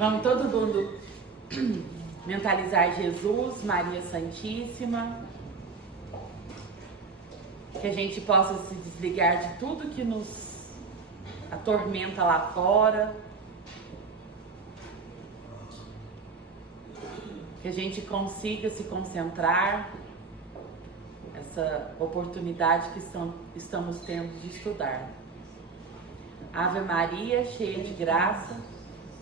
Vamos todo mundo mentalizar Jesus, Maria Santíssima. Que a gente possa se desligar de tudo que nos atormenta lá fora. Que a gente consiga se concentrar. Essa oportunidade que estamos tendo de estudar. Ave Maria, cheia de graça,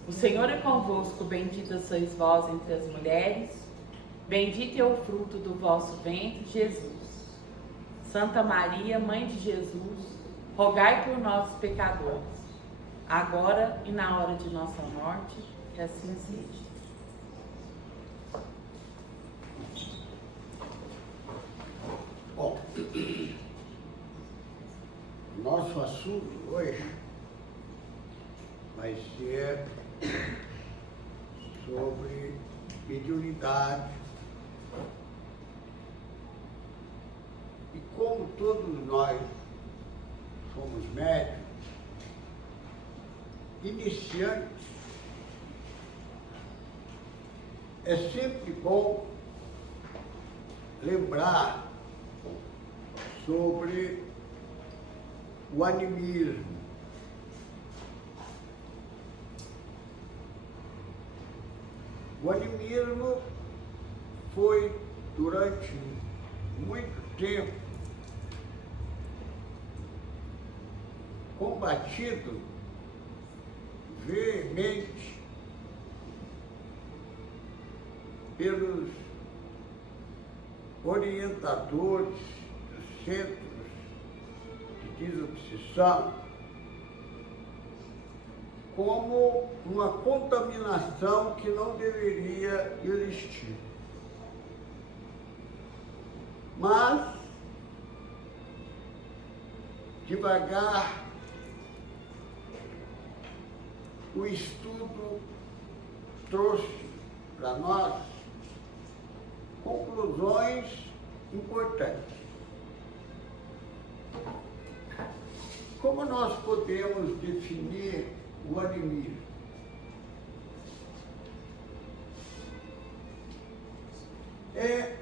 o Senhor é convosco, bendita sois vós entre as mulheres, bendito é o fruto do vosso ventre, Jesus. Santa Maria, Mãe de Jesus, rogai por nós, pecadores, agora e na hora de nossa morte, que assim seja. Bom, nosso assunto hoje vai ser sobre mediunidade e como todos nós somos médiuns, iniciantes, é sempre bom lembrar sobre o animismo. O animismo foi, durante muito tempo, combatido veemente pelos orientadores dos centros de desobsessão como uma contaminação que não deveria existir. Mas, devagar, o estudo trouxe para nós conclusões importantes. Como nós podemos definir o animismo? É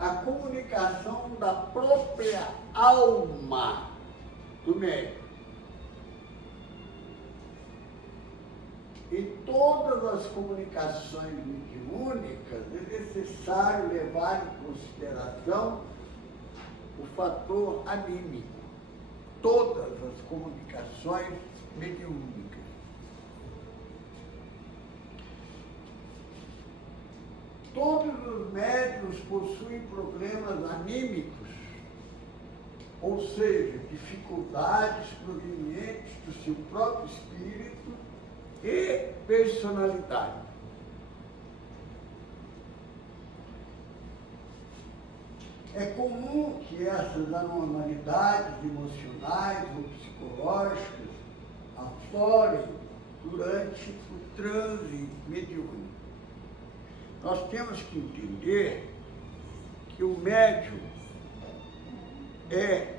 a comunicação da própria alma do médium. Em todas as comunicações mediúnicas é necessário levar em consideração o fator anímico. Todas as comunicações mediúnicas. Todos os médiuns possuem problemas anímicos, ou seja, dificuldades provenientes do seu próprio espírito e personalidade. É comum que essas anormalidades emocionais ou psicológicas aflorem durante o transe mediúnico. Nós temos que entender que o médium é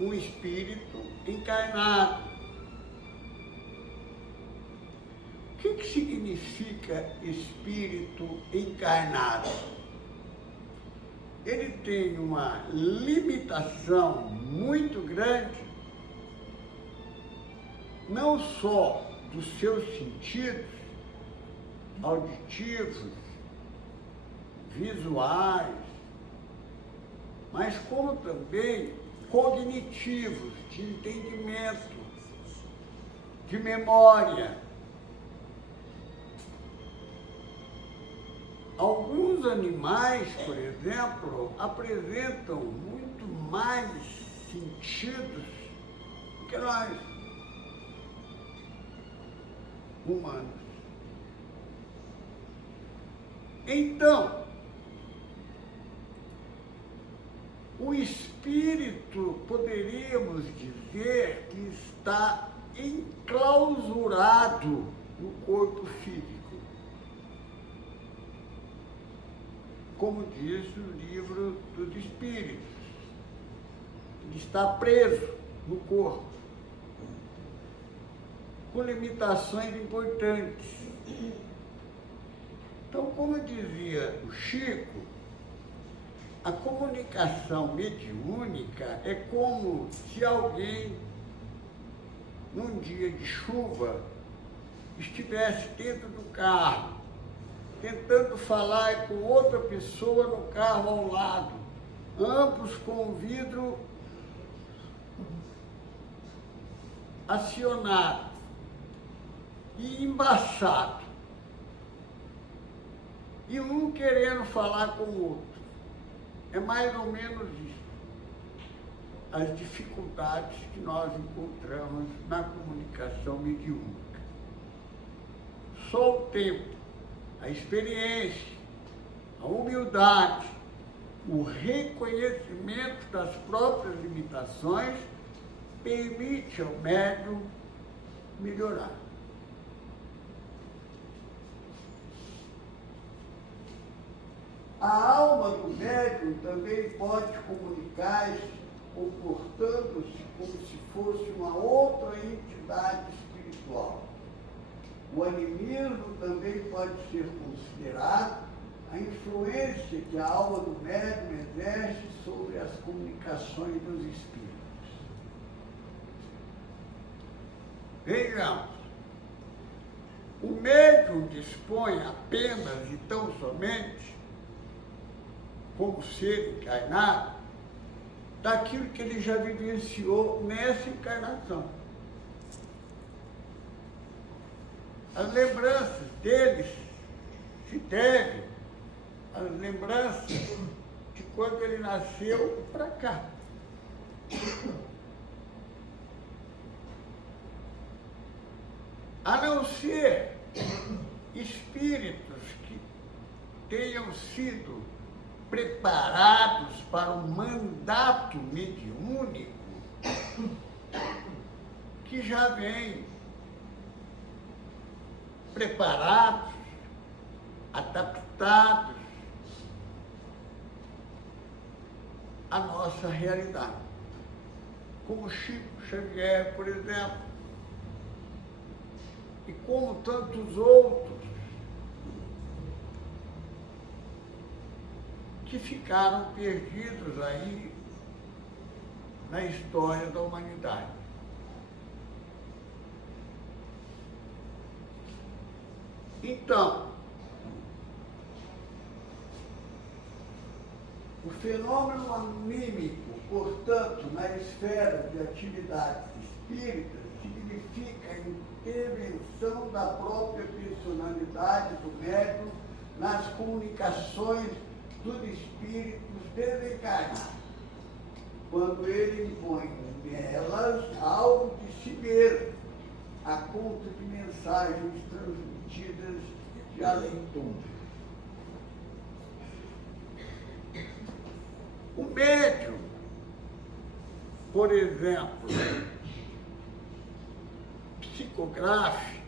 um espírito encarnado. O que significa espírito encarnado? Ele tem uma limitação muito grande, não só dos seus sentidos auditivos, visuais, mas como também cognitivos, de entendimento, de memória. Alguns animais, por exemplo, apresentam muito mais sentidos do que nós, humanos. Então, o espírito, poderíamos dizer que está enclausurado no corpo físico. Como diz o livro dos Espíritos, ele está preso no corpo. com limitações importantes. Então, como dizia o Chico, a comunicação mediúnica é como se alguém, num dia de chuva, estivesse dentro do carro, tentando falar com outra pessoa no carro ao lado, ambos com o vidro acionado e embaçado, e um querendo falar com o outro. É mais ou menos isso, as dificuldades que nós encontramos na comunicação mediúnica. Só o tempo, a experiência, a humildade, o reconhecimento das próprias limitações permite ao médium melhorar. A alma do médium também pode comunicar-se, comportando-se como se fosse uma outra entidade espiritual. O animismo também pode ser considerado a influência que a alma do médium exerce sobre as comunicações dos espíritos. Vejamos, o médium dispõe apenas e tão somente, como ser encarnado, daquilo que ele já vivenciou nessa encarnação. As lembranças deles se devem às lembranças de quando ele nasceu para cá. A não ser espíritos que tenham sido preparados para um mandato mediúnico, que já vêm preparados, adaptados à nossa realidade. Como Chico Xavier, por exemplo, e como tantos outros que ficaram perdidos aí na história da humanidade. Então, o fenômeno anímico, portanto, na esfera de atividades espíritas, significa a intervenção da própria personalidade do médium nas comunicações dos espíritos desencarnados, quando ele impõe nelas algo de si mesmo, a conta de mensagens transmitidas de além-túmulo. O médium, por exemplo, psicográfico,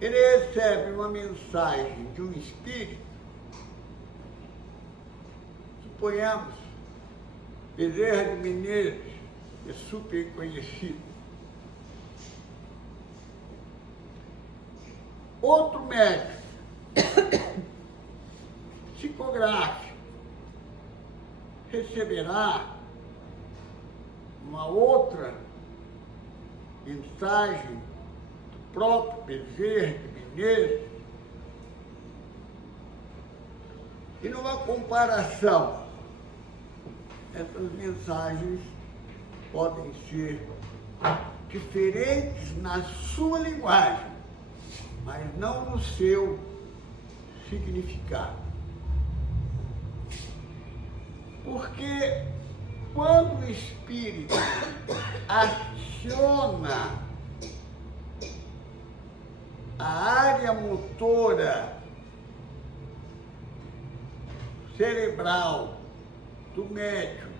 ele recebe uma mensagem de um espírito, suponhamos, Bezerra de Menezes, é super conhecido. Outro médico, psicográfico, receberá uma outra mensagem do próprio Bezerra de Menezes, e numa comparação, essas mensagens podem ser diferentes na sua linguagem, mas não no seu significado. Porque quando o espírito aciona a área motora cerebral do médium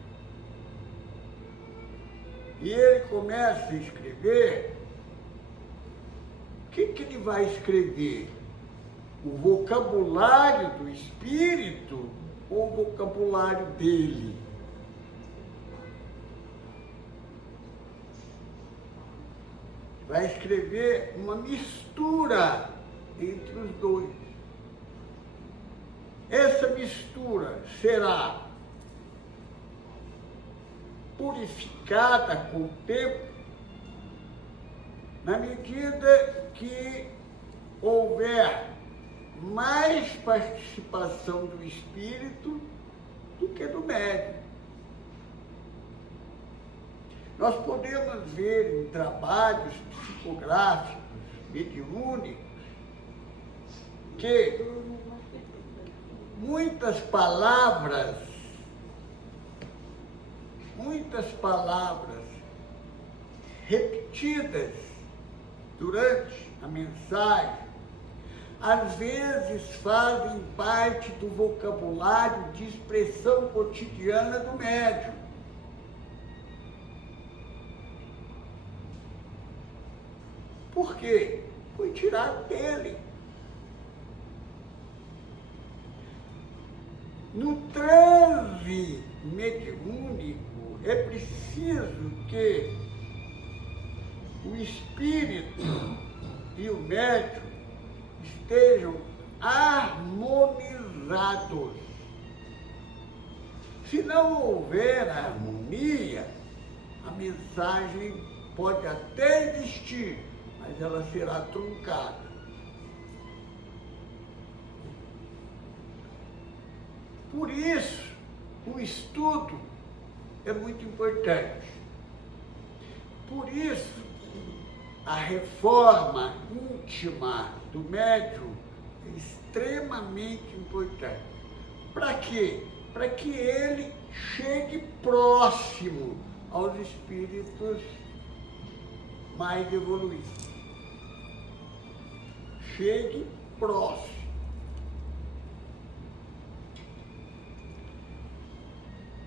e ele começa a escrever, o que ele vai escrever? O vocabulário do espírito ou o vocabulário dele? vai escrever uma mistura entre os dois. Essa mistura será purificada com o tempo, na medida que houver mais participação do espírito do que do médium. Nós podemos ver em trabalhos psicográficos, mediúnicos, que muitas palavras repetidas durante a mensagem, às vezes fazem parte do vocabulário de expressão cotidiana do médium. Por quê? Foi tirado dele. No transe mediúnico, é preciso que o espírito e o médium estejam harmonizados. Se não houver harmonia, a mensagem pode até existir, mas ela será truncada. Por isso, o estudo é muito importante. Por isso, a reforma íntima do médium é extremamente importante. Para quê? Para que ele chegue próximo aos espíritos mais evoluídos. Chegue próximo.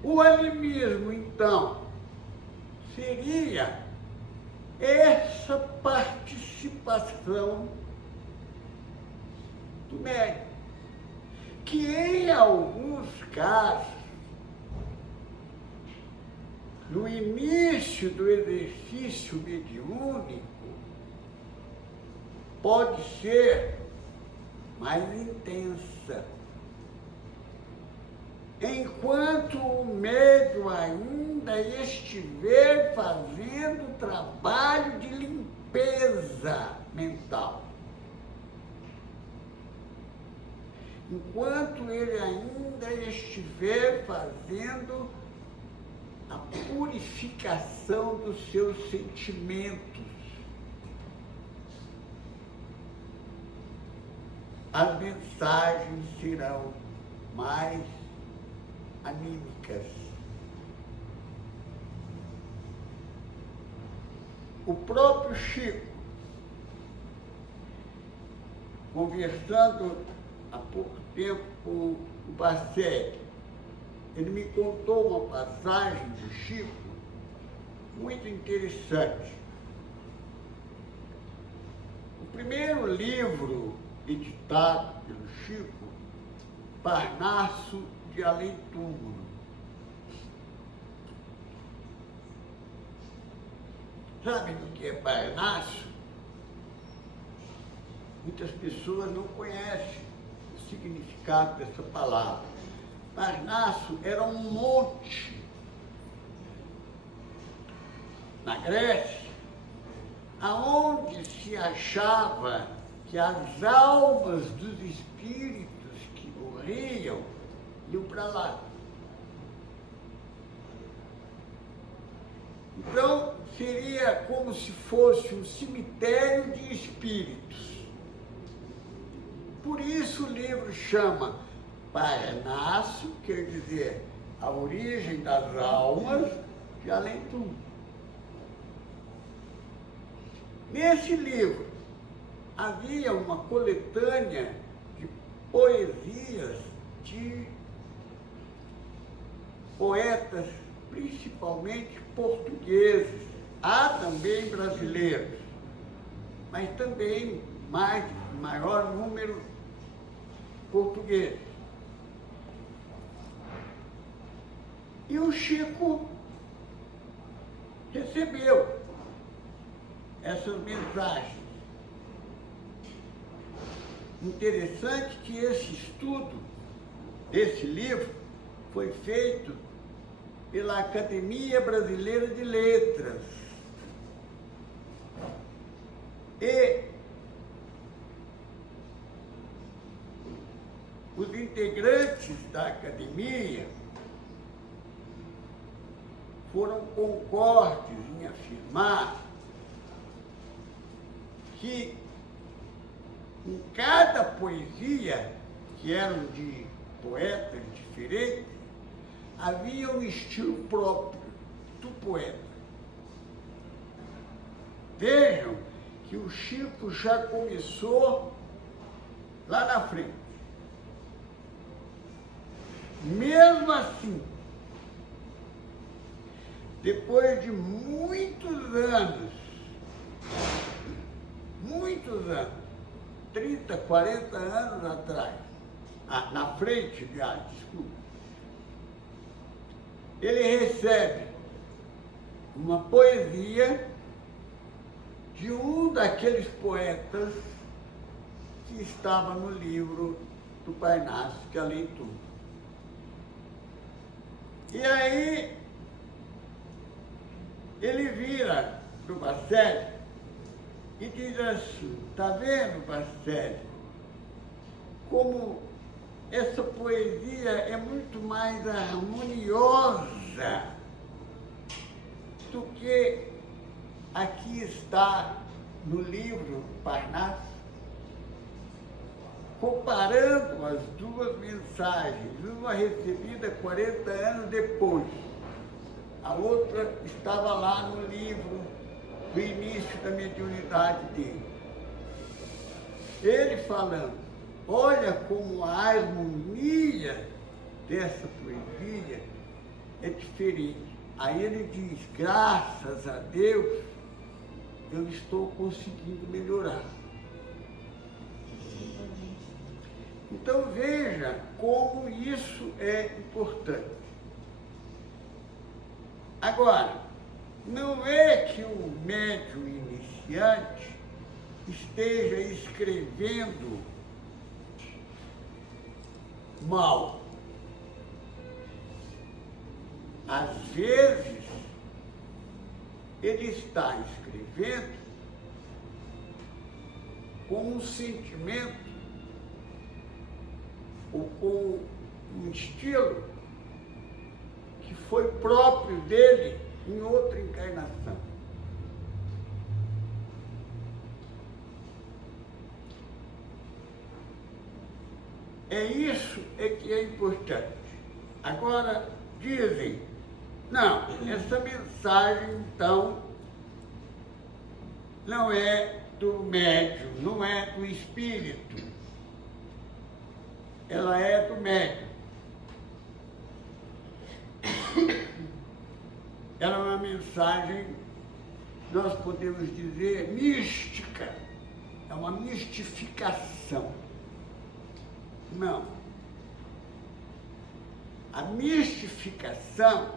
O animismo, então, seria essa participação do médium, que em alguns casos, no início do exercício mediúnico, pode ser mais intensa. Enquanto o médium ainda estiver fazendo trabalho de limpeza mental. Enquanto ele ainda estiver fazendo a purificação dos seus sentimentos. As mensagens serão mais anímicas. O próprio Chico, conversando há pouco tempo com o Bacelli, ele me contou uma passagem do Chico muito interessante. O primeiro livro editado pelo Chico, Parnaso de Além-Túmulo. Sabe do que é Parnaso? Muitas pessoas não conhecem o significado dessa palavra. Parnaso era um monte na Grécia, aonde se achava que as almas dos espíritos que morriam iam para lá. Então, seria como se fosse um cemitério de espíritos. Por isso o livro chama Parnaso, quer dizer, a origem das almas de além-túmulo. Nesse livro, havia uma coletânea de poesias de poetas, principalmente portugueses. Há também brasileiros, mas também maior número portugueses. E o Chico recebeu essas mensagens. Interessante que esse estudo, esse livro, foi feito pela Academia Brasileira de Letras. E os integrantes da academia foram concordes em afirmar que em cada poesia, que eram de poetas diferentes, havia um estilo próprio do poeta. Vejam que o Chico já começou lá na frente. Mesmo assim, depois de muitos anos, 30, 40 anos atrás, na frente, desculpa, ele recebe uma poesia de um daqueles poetas que estava no livro do Parnaso, que é a leitura. E aí, ele vira para o Bacelli e diz assim: está vendo, Bacelli, como essa poesia é muito mais harmoniosa do que aqui está no livro Parnaso, comparando as duas mensagens, uma recebida 40 anos depois, a outra estava lá no livro do início da mediunidade dele. Ele falando, olha como a harmonia dessa poesia é diferente. Aí ele diz, graças a Deus, eu estou conseguindo melhorar. Então veja como isso é importante. Agora, não é que o médium iniciante esteja escrevendo mal. Às vezes, ele está escrevendo com um sentimento ou com um estilo que foi próprio dele em outra encarnação. É isso que é importante. Agora, dizem, não, essa mensagem, então, não é do médium, não é do espírito. Ela é do médium. Ela é uma mensagem, nós podemos dizer, mística. É uma mistificação. Não. A mistificação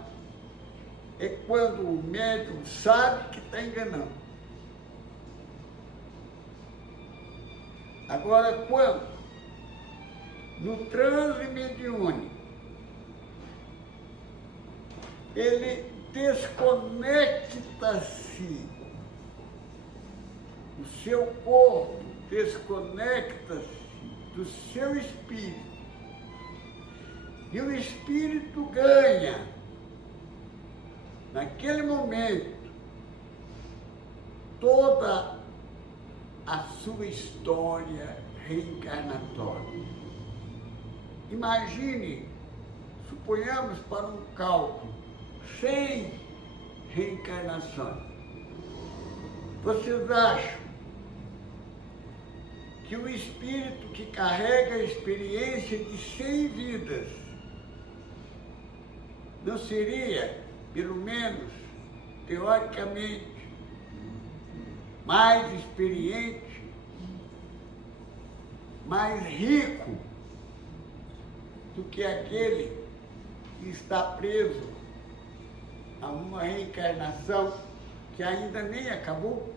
é quando o médium sabe que está enganando. Agora, quando no transe mediúnico ele desconecta-se, o seu corpo desconecta-se do seu espírito, e o espírito ganha, naquele momento, toda a sua história reencarnatória. Imagine, suponhamos para um cálculo, 100 reencarnações. Vocês acham que o espírito que carrega a experiência de 100 vidas não seria, pelo menos, teoricamente, mais experiente, mais rico do que aquele que está preso a uma reencarnação que ainda nem acabou?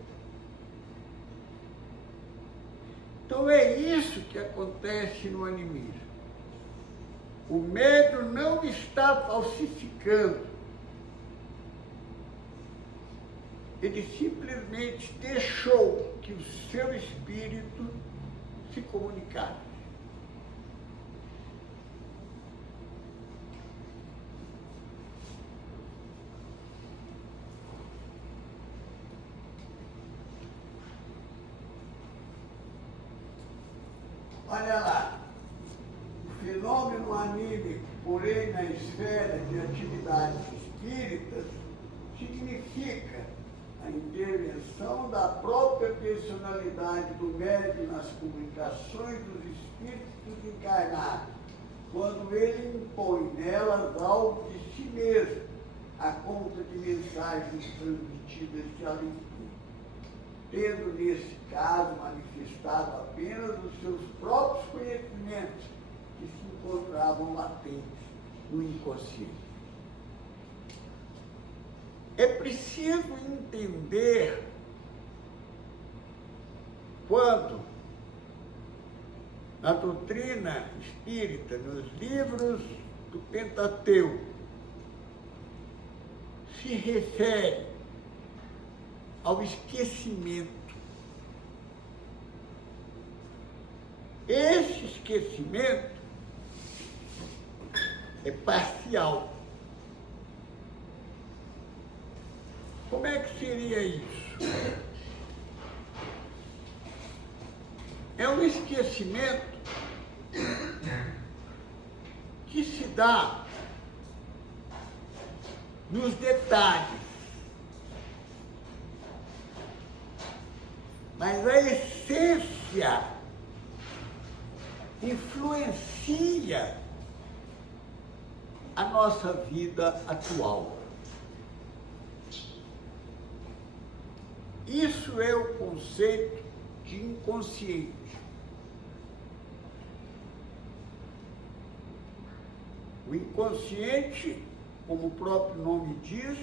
Então é isso que acontece no animismo. O médium não está falsificando. Ele simplesmente deixou que o seu espírito se comunicasse. Olha lá, o fenômeno anímico, porém, na esfera de atividades espíritas, significa a intervenção da própria personalidade do médium nas comunicações dos espíritos encarnados, quando ele impõe nelas algo de si mesmo, a conta de mensagens transmitidas de além, tendo nesse caso manifestado apenas os seus próprios conhecimentos que se encontravam latentes no inconsciente. É preciso entender quando, na doutrina espírita, nos livros do Pentateuco, se refere ao esquecimento. Esse esquecimento é parcial. Como é que seria isso? É um esquecimento que se dá nos detalhes. Mas a essência influencia a nossa vida atual. Isso é o conceito de inconsciente. O inconsciente, como o próprio nome diz,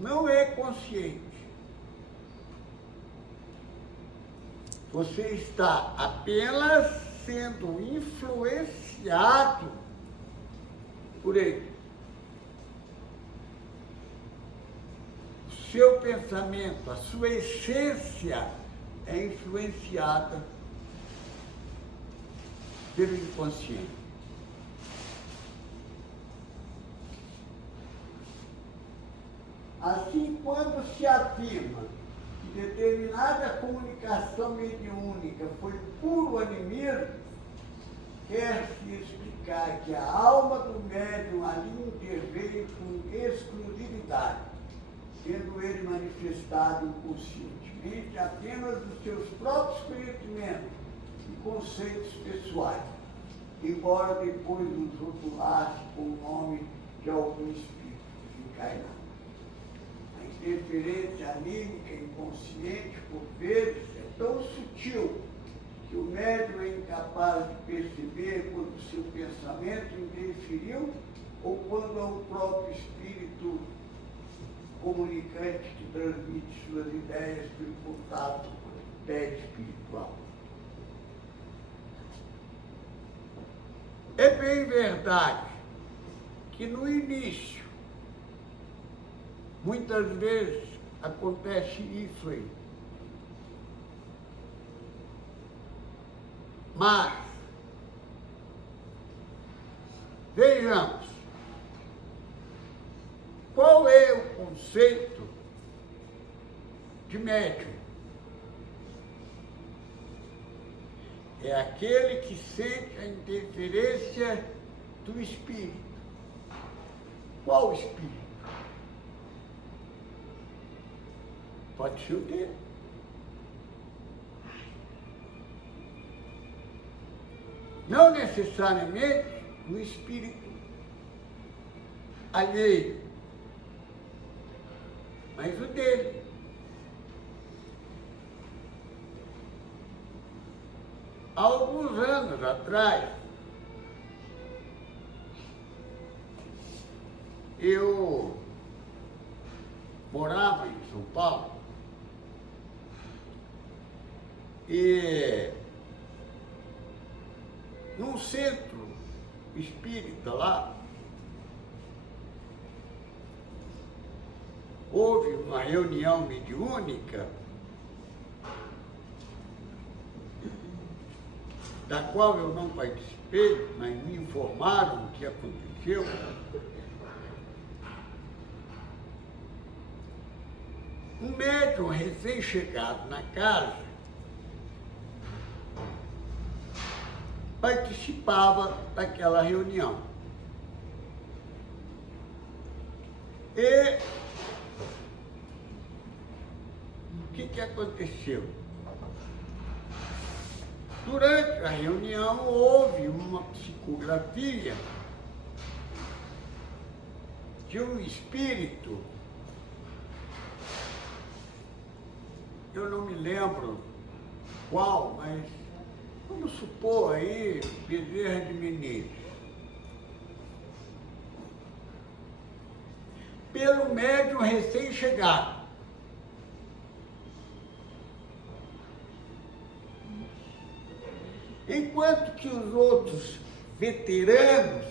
não é consciente. Você está apenas sendo influenciado por ele. O seu pensamento, a sua essência é influenciada pelo inconsciente. Assim, quando se afirma que determinada comunicação mediúnica foi puro animismo, quer-se explicar que a alma do médium ali interveio com exclusividade, tendo ele manifestado inconscientemente apenas os seus próprios conhecimentos e conceitos pessoais, embora depois os rotulasse com o nome de algum espírito encarnado. A interferência anímica inconsciente, por vezes, é tão sutil que o médium é incapaz de perceber quando o seu pensamento interferiu ou quando é o próprio espírito comunicante que transmite suas ideias pelo contato espiritual. É bem verdade que no início, muitas vezes, acontece isso aí. Mas, vejamos, qual é o conceito de médium? É aquele que sente a interferência do espírito. Qual espírito? Pode ser o dele. Não necessariamente o espírito alheio, mas o dele. Há alguns anos atrás, eu morava em São Paulo e num centro espírita lá, houve uma reunião mediúnica, da qual eu não participei, mas me informaram o que aconteceu. Um médium recém-chegado na casa participava daquela reunião. E o que aconteceu? Durante a reunião houve uma psicografia de um espírito, eu não me lembro qual, mas vamos supor aí Bezerra de Menezes, pelo médium recém-chegado. Enquanto que os outros veteranos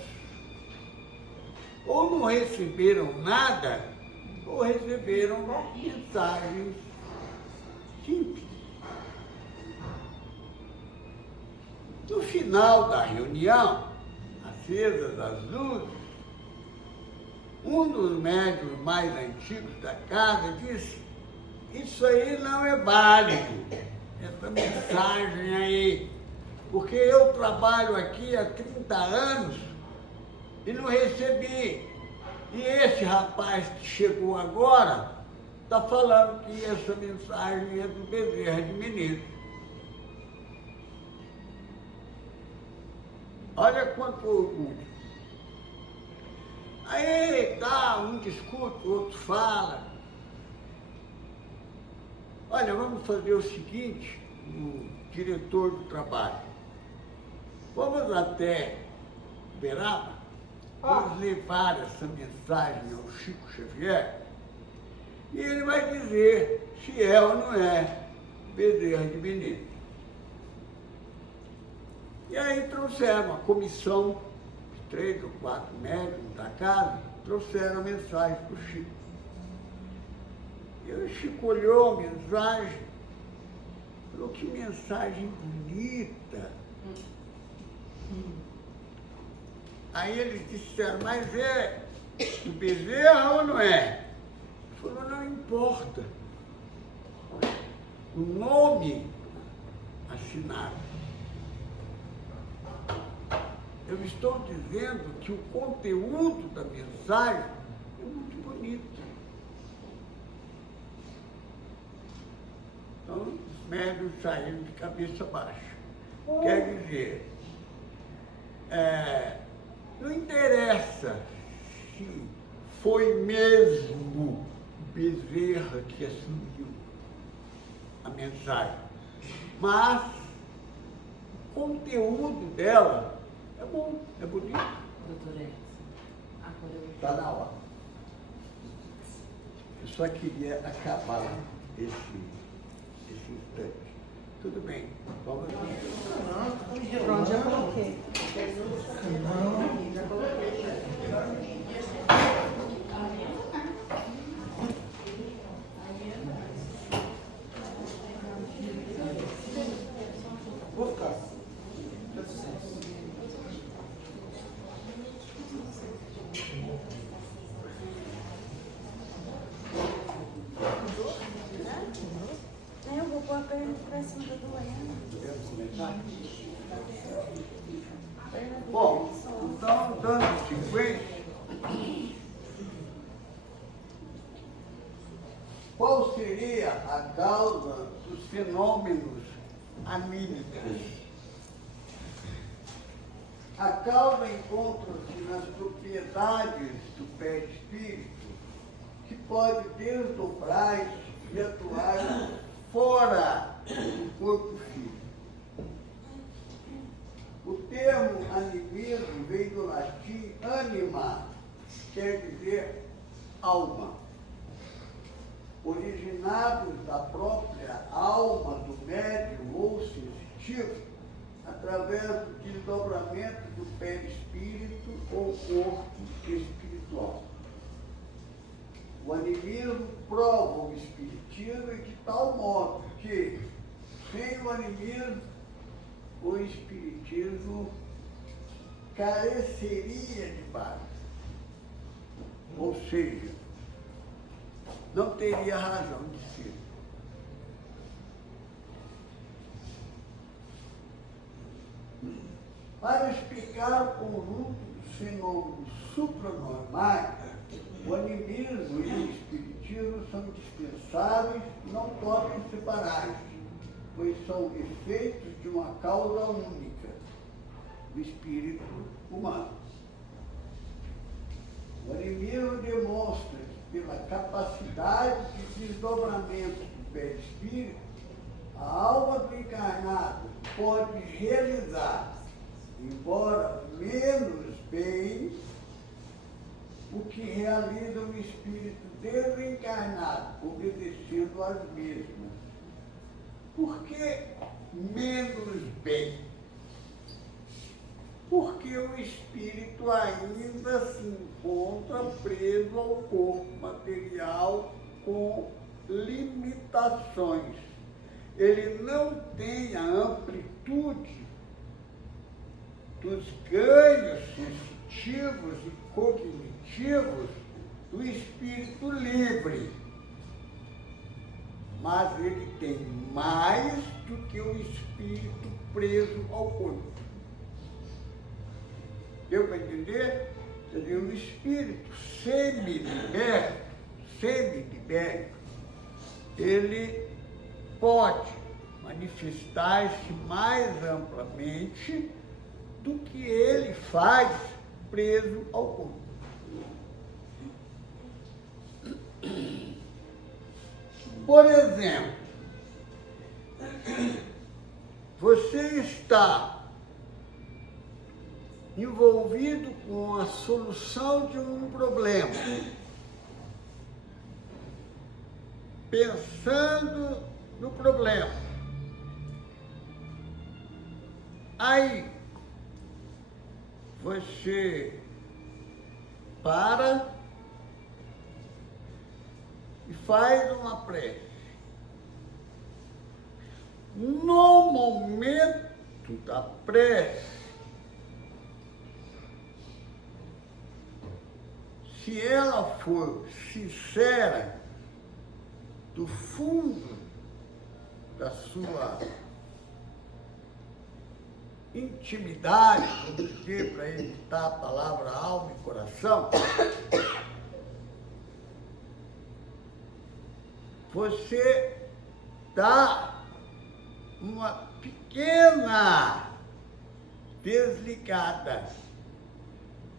ou não receberam nada, ou receberam mensagens simples. No final da reunião, acesas as luzes, um dos médiuns mais antigos da casa disse: isso aí não é válido, essa mensagem aí, porque eu trabalho aqui há 30 anos e não recebi. E esse rapaz que chegou agora está falando que essa mensagem é do Bezerra de Menezes. Olha quanto orgulho. Aí tá, um discute, o outro fala. Olha, vamos fazer o seguinte, o diretor do trabalho. Vamos até Uberaba, vamos levar essa mensagem ao Chico Xavier e ele vai dizer se é ou não é Bezerra de Menezes. E aí trouxeram a comissão, 3 ou 4 médicos da casa, trouxeram a mensagem para o Chico. E o Chico olhou a mensagem, falou: que mensagem bonita. Aí eles disseram: mas é do Bezerra ou não é? Ele falou: não importa. O nome assinado. Eu estou dizendo que o conteúdo da mensagem é muito bonito. Então, os médios saíram de cabeça baixa. Quer dizer, não interessa se foi mesmo Bezerra que assumiu a mensagem, mas o conteúdo dela é bom, é bonito. Doutor Edson, agora eu... Está na hora. Eu só queria acabar esse instante. Tudo bem, vamos lá. Pronto, já coloquei. Vou ficar. Eu vou pôr a perna pra cima da doendo. Bom, então, dando sequência, qual seria a causa dos fenômenos anímicos? A causa encontra-se nas propriedades do perispírito, que pode desdobrar-se e atuar fora do corpo físico. O termo animismo vem do latim anima, quer dizer alma. Originados da própria alma do médium ou sensitivo, através do desdobramento do perispírito ou corpo espiritual. O animismo prova o espiritismo de tal modo que, sem o animismo, o espiritismo careceria de base. Ou seja, não teria razão de ser. Para explicar o conjunto dos fenômenos supranormais, o animismo e o espiritismo são dispensáveis e não podem separar-se, pois são efeitos de uma causa única, o espírito humano. O animismo demonstra que, pela capacidade de desdobramento do perispírito, a alma do encarnado pode realizar, embora menos bem, o que realiza o espírito desencarnado, obedecendo às mesmas. Por que menos bem? Porque o espírito ainda se encontra preso ao corpo material com limitações. Ele não tem a amplitude dos ganhos sensitivos e cognitivos do espírito livre, mas ele tem mais do que o espírito preso ao corpo. Deu para entender? Quer dizer, o espírito semi-liberto, ele pode manifestar-se mais amplamente do que ele faz preso ao corpo. Por exemplo, você está envolvido com a solução de um problema, pensando no problema. Aí, você para e faz uma prece. No momento da prece, se ela for sincera, do fundo da sua intimidade, vamos dizer, para evitar a palavra alma e coração, você dá uma pequena desligada.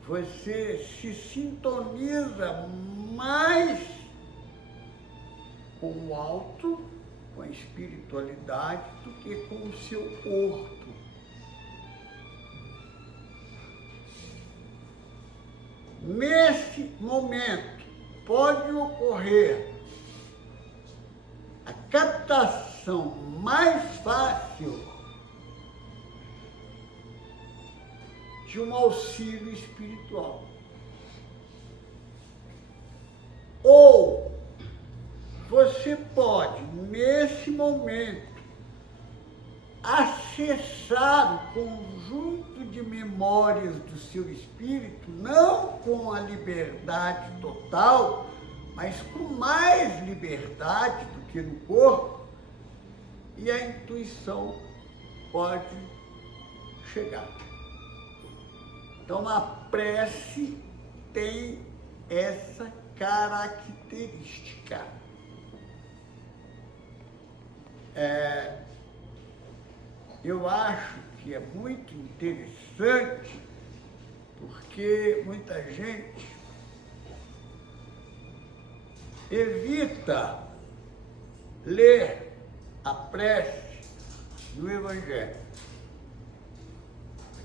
Você se sintoniza mais com o alto, com a espiritualidade, do que com o seu corpo. Nesse momento, pode ocorrer a captação mais fácil de um auxílio espiritual. Ou você pode, nesse momento, acessar o conjunto de memórias do seu espírito, não com a liberdade total, mas com mais liberdade do que no corpo, e a intuição pode chegar. Então, a prece tem essa característica. Eu acho que é muito interessante, porque muita gente evita ler a prece no Evangelho.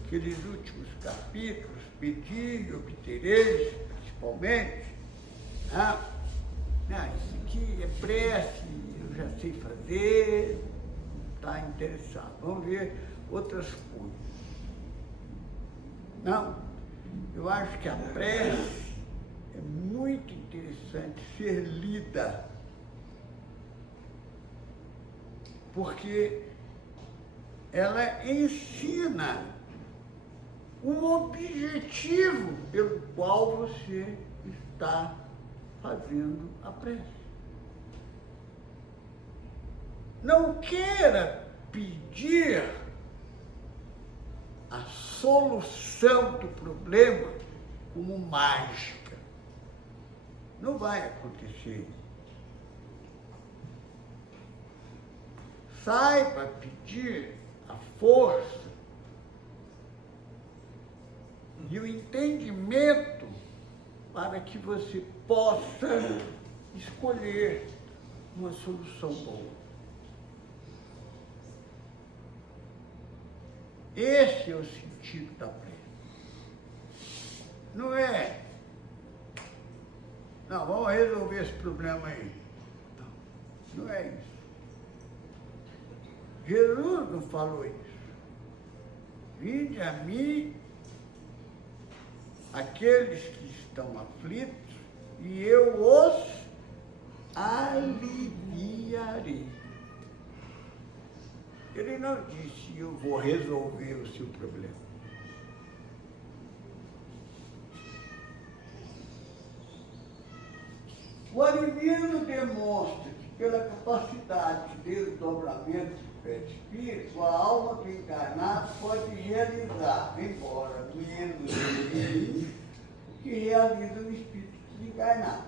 Aqueles últimos capítulos, pedi e obtereis, principalmente, isso aqui é prece, eu já sei fazer, não está interessado. Vamos ver outras coisas. Não, eu acho que a prece é muito interessante ser lida, porque ela ensina o objetivo pelo qual você está fazendo a prece. Não queira pedir a solução do problema como mágica. Não vai acontecer. Saiba pedir a força e o entendimento para que você possa escolher uma solução boa. Esse é o sentido da prece. Não é, não, vamos resolver esse problema aí. Não, não é isso. Jesus não falou isso. Vinde a mim aqueles que estão aflitos e eu os aliviarei. Ele não disse, eu vou resolver o seu problema. O alivio demonstra que, pela capacidade de desdobramento do perispírito, a alma do encarnado pode realizar, embora menos o que realiza o espírito desencarnado.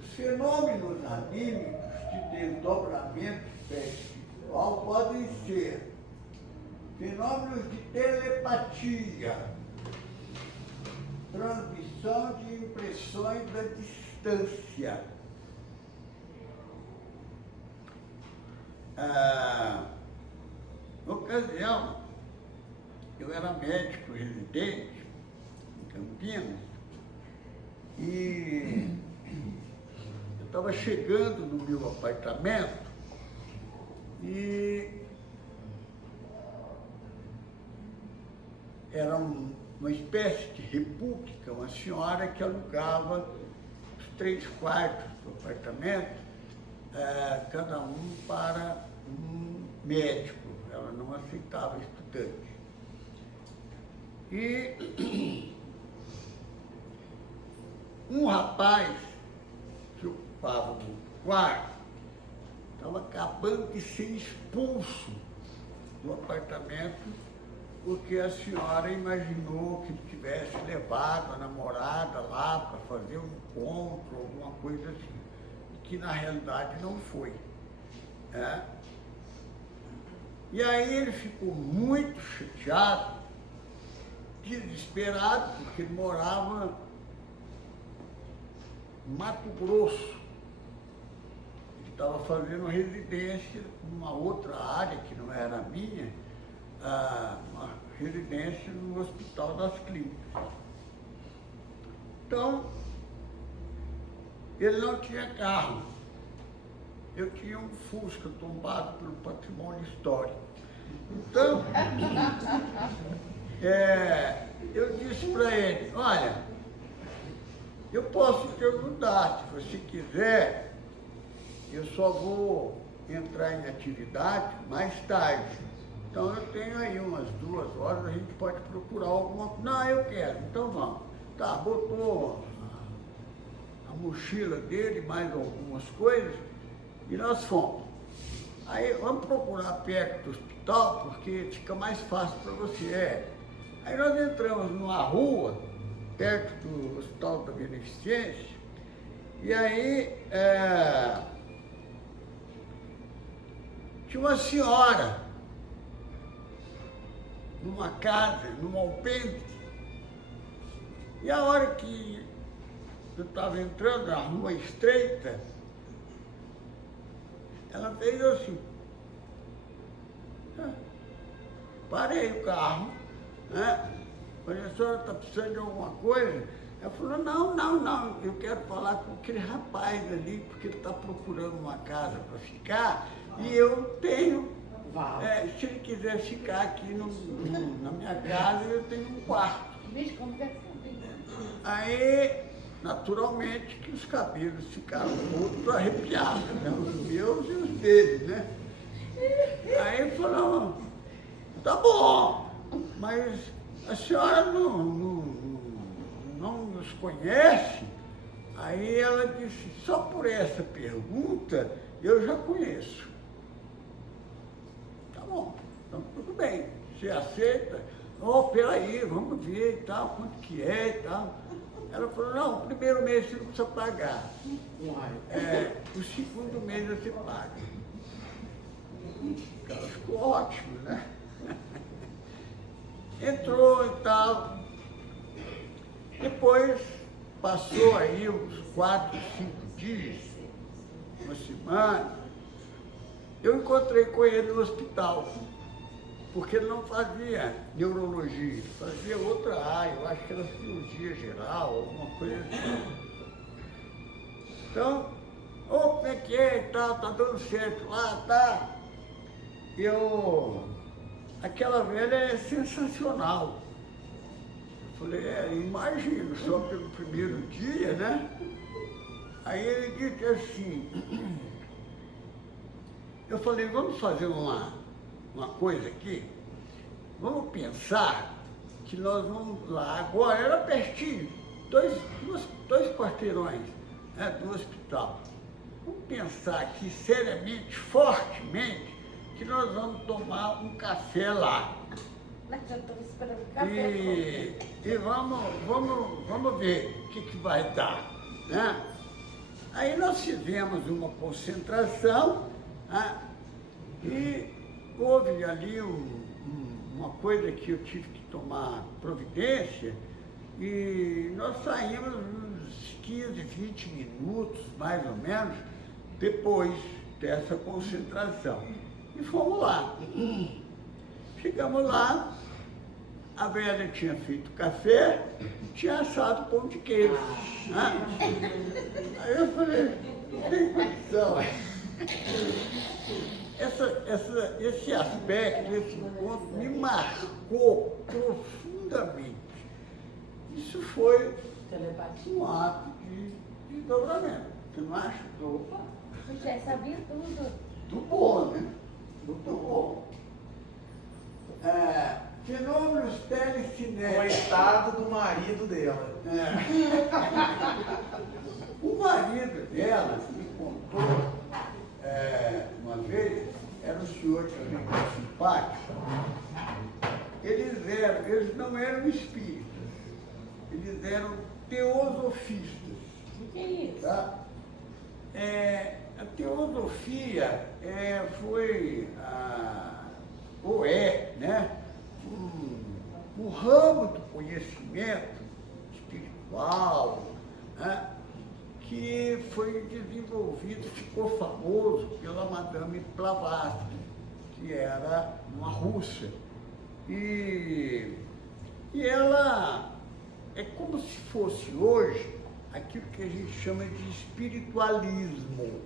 Os fenômenos anímicos de desdobramento perispiritual podem ser fenômenos de telepatia, transmissão de impressões da distância, na ocasião, eu era médico residente em Campinas e eu estava chegando no meu apartamento e era uma espécie de república, uma senhora que alugava os 3 quartos do apartamento, cada um para um médico, ela não aceitava estudante. E um rapaz que ocupava o quarto estava acabando de ser expulso do apartamento porque a senhora imaginou que ele tivesse levado a namorada lá para fazer um encontro, alguma coisa assim, que na realidade não foi. E aí ele ficou muito chateado, desesperado, porque ele morava em Mato Grosso. Ele estava fazendo residência numa outra área que não era a minha, uma residência no Hospital das Clínicas. Então, ele não tinha carro. Eu tinha um Fusca tombado pelo patrimônio histórico. Então, eu disse para ele, olha, eu posso te ajudar, se você quiser, eu só vou entrar em atividade mais tarde. Então eu tenho aí umas 2 horas, a gente pode procurar alguma coisa. Não, eu quero, então vamos. Tá, botou a mochila dele, mais algumas coisas, e nós fomos. Aí vamos procurar perto do hospital, porque fica mais fácil para você. Aí nós entramos numa rua, perto do Hospital da Beneficência, e aí tinha uma senhora numa casa, num alpendre, e a hora que eu estava entrando na rua estreita, ela fez assim, parei o carro, falei, a senhora está precisando de alguma coisa? Ela falou, não, eu quero falar com aquele rapaz ali, porque ele está procurando uma casa para ficar, e eu tenho Se ele quiser ficar aqui na minha casa, eu tenho um quarto. Bicho, como deve saber? Aí, naturalmente, que os cabelos ficaram todos arrepiados, né? Os meus e os dele, né? Aí falou, tá bom, mas a senhora não nos conhece? Aí ela disse, só por essa pergunta eu já conheço. Tá bom, então tudo bem, você aceita? Oh, peraí, vamos ver e tal, quanto que é e tal. Ela falou, não, o primeiro mês você não precisa pagar. O segundo mês você paga. Ela ficou ótimo, né? Entrou e tal. Depois passou aí uns 4, 5 dias, uma semana, eu encontrei com ele no hospital, porque ele não fazia neurologia, fazia outra área, eu acho que era cirurgia geral, alguma coisa assim. Então, como é que é e tal, tá dando certo lá, tá? Aquela velha é sensacional. Eu falei, imagino, só pelo primeiro dia, né? Aí ele disse assim, eu falei, vamos fazer uma coisa aqui, vamos pensar que nós vamos lá, agora era pertinho, dois quarteirões, né, do hospital. Vamos pensar aqui seriamente, fortemente, que nós vamos tomar um café lá. Já estou esperando café. E vamos ver o que vai dar, né? Aí nós fizemos uma concentração, né? E houve ali uma coisa que eu tive que tomar providência, e nós saímos uns 15, 20 minutos, mais ou menos, depois dessa concentração. E fomos lá. Chegamos lá, a velha tinha feito café, tinha assado pão de queijo. Né? Aí eu falei, não tem condição. Esse aspecto, esse encontro me marcou profundamente. Isso foi um ato de desdobramento. Você não acha? Opa! Você sabia tudo. Muito bom, né? Muito bom. Fenômenos telecinéticos. Coitado do marido dela. O marido dela me contou uma vez, era um senhor que era muito simpático. Eles não eram espíritas, eles eram teosofistas. O que é isso? Tá? A teosofia foi, ou é, né, um ramo do conhecimento espiritual, né, que foi desenvolvido, ficou famoso pela Madame Blavatsky, que era uma russa. E ela é como se fosse hoje aquilo que a gente chama de espiritualismo.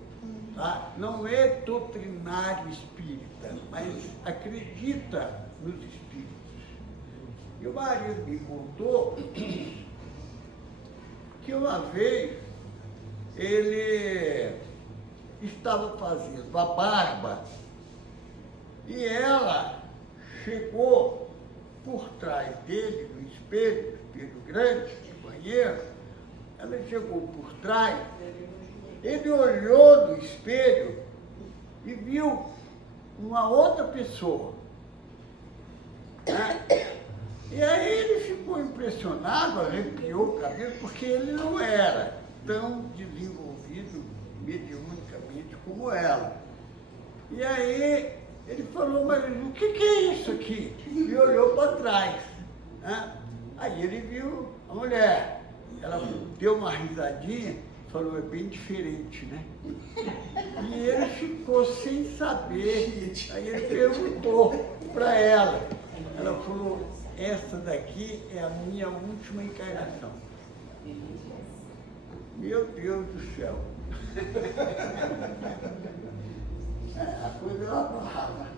Tá? Não é doutrinário espírita, mas acredita nos espíritos. E o marido me contou que uma vez ele estava fazendo a barba e ela chegou por trás dele, no espelho grande, no banheiro. Ela chegou por trás, ele olhou no espelho e viu uma outra pessoa. Né? E aí ele ficou impressionado, arrepiou o cabelo, porque ele não era tão desenvolvido mediunicamente como ela. E aí ele falou, mas o que é isso aqui? E olhou para trás. Né? Aí ele viu a mulher. Ela deu uma risadinha, falou, é bem diferente, né? E ele ficou sem saber. Aí ele perguntou para ela. Ela falou, essa daqui é a minha última encarnação. Meu Deus do céu. A coisa é uma palavra.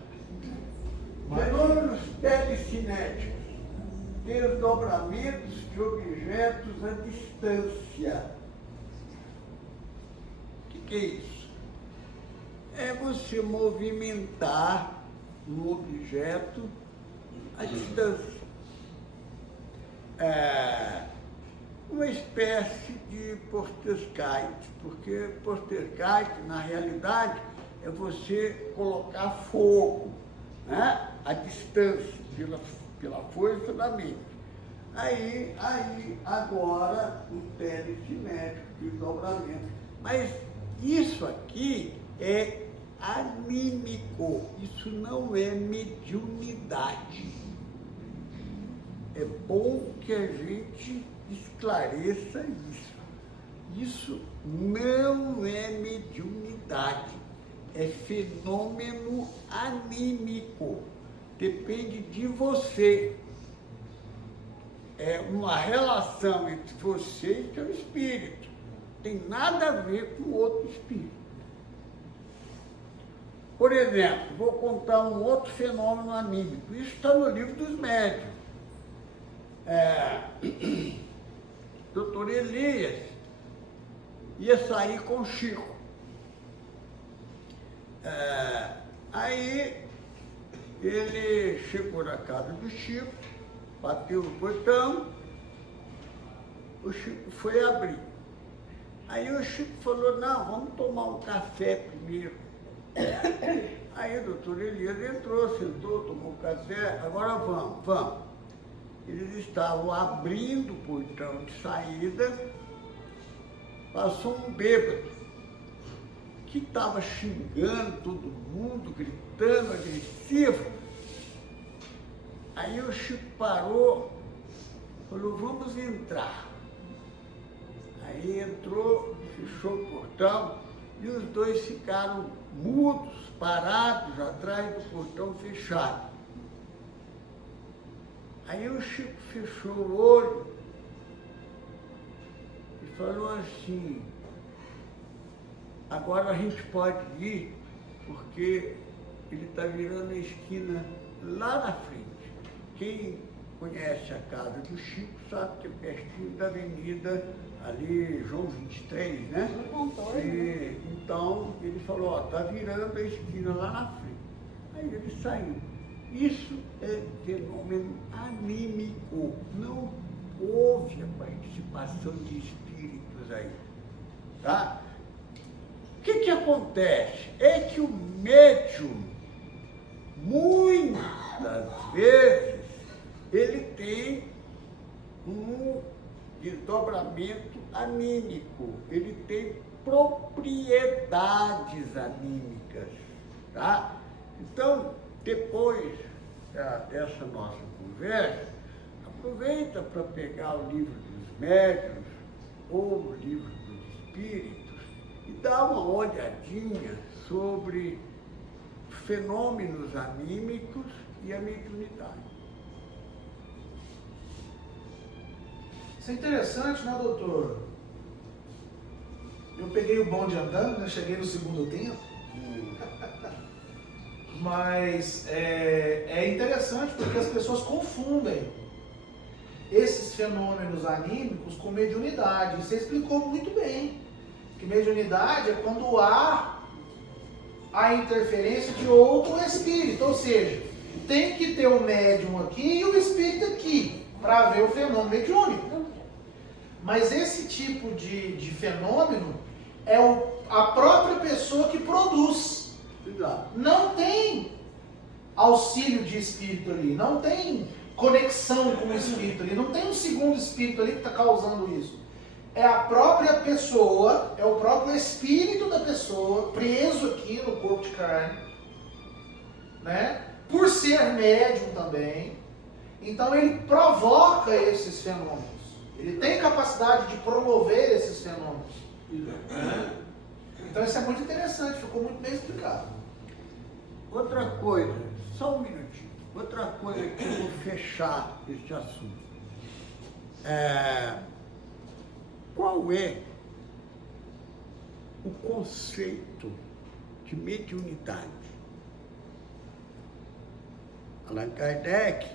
desdobramentos de objetos à distância. O que é isso? É você movimentar um objeto à distância. É uma espécie de poltergeist, porque poltergeist, na realidade, é você colocar fogo, né, à distância, pela força da mente. Aí agora, o telecinético, desdobramento. Mas isso aqui é anímico, isso não é mediunidade. É bom que a gente esclareça isso. Isso não é mediunidade, é fenômeno anímico. Depende de você. É uma relação entre você e seu espírito. Tem nada a ver com outro espírito. Por exemplo, vou contar um outro fenômeno anímico. Isso está no livro dos médiuns. Doutor Elias ia sair com o Chico. Aí ele chegou na casa do Chico, bateu no portão, o Chico foi abrir. Aí o Chico falou, não, vamos tomar um café primeiro. Aí o doutor Elias entrou, sentou, tomou café, agora vamos. Eles estavam abrindo o portão de saída, passou um bêbado, que estava xingando todo mundo, gritando, agressivo. Aí o Chico parou, falou, vamos entrar. Aí entrou, fechou o portão, e os dois ficaram mudos, parados, atrás do portão fechado. Aí o Chico fechou o olho e falou assim, agora a gente pode ir, porque ele está virando a esquina lá na frente. Quem conhece a casa do Chico sabe que é pertinho da avenida, ali, João 23, né? Então, ele falou, ó, está virando a esquina lá na frente. Aí ele saiu. Isso é fenômeno anímico. Não houve a participação de espíritos aí, tá? O que acontece? É que o médium, muitas vezes, ele tem um desdobramento anímico, ele tem propriedades anímicas, tá? Então, depois dessa nossa conversa, aproveita para pegar o livro dos médiuns ou o livro dos espíritos e dá uma olhadinha sobre fenômenos anímicos e a mediunidade. Isso é interessante, né, doutor? Eu peguei o bonde andando, né? Cheguei no segundo tempo. Mas é interessante porque as pessoas confundem esses fenômenos anímicos com mediunidade. Você explicou muito bem que mediunidade é quando há a interferência de outro espírito, ou seja, tem que ter o médium aqui e o espírito aqui para ver o fenômeno mediúnico. Mas esse tipo de fenômeno é a própria pessoa que produz. Não tem auxílio de espírito ali, não tem conexão com o espírito ali, não tem um segundo espírito ali que está causando isso. É a própria pessoa, é o próprio espírito da pessoa preso aqui no corpo de carne, né? Por ser médium também. Então ele provoca esses fenômenos. Ele tem capacidade de promover esses fenômenos. Então isso é muito interessante, ficou muito bem explicado. Outra coisa, só um minutinho, outra coisa que eu vou fechar esse assunto. Qual é o conceito de mediunidade? Allan Kardec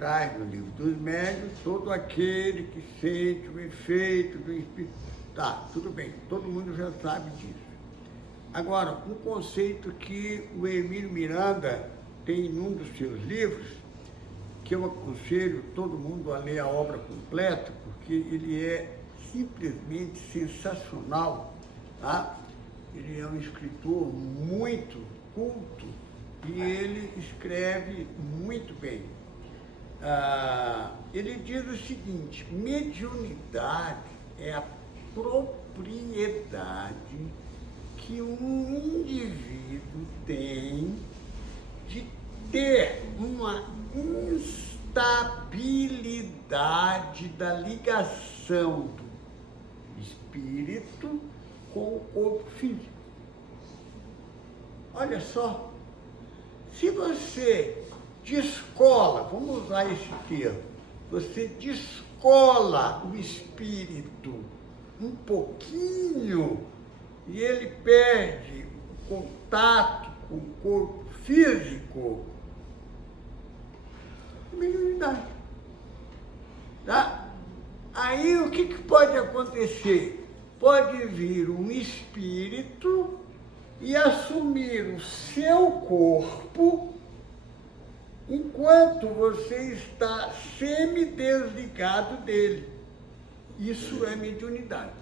traz no livro dos médiuns todo aquele que sente o efeito do espírito. Tá, tudo bem, todo mundo já sabe disso. Agora, um conceito que o Hermínio Miranda tem em um dos seus livros, que eu aconselho todo mundo a ler a obra completa, porque ele é simplesmente sensacional, tá? Ele é um escritor muito culto e ele escreve muito bem. Ele diz o seguinte: mediunidade é a propriedade que um indivíduo tem de ter uma instabilidade da ligação do espírito com o corpo físico. Olha só, se você descola, vamos usar esse termo, você descola o espírito um pouquinho e ele perde o contato com o corpo físico, mediunidade. Tá? Aí o que pode acontecer? Pode vir um espírito e assumir o seu corpo enquanto você está semidesligado dele. Isso é mediunidade.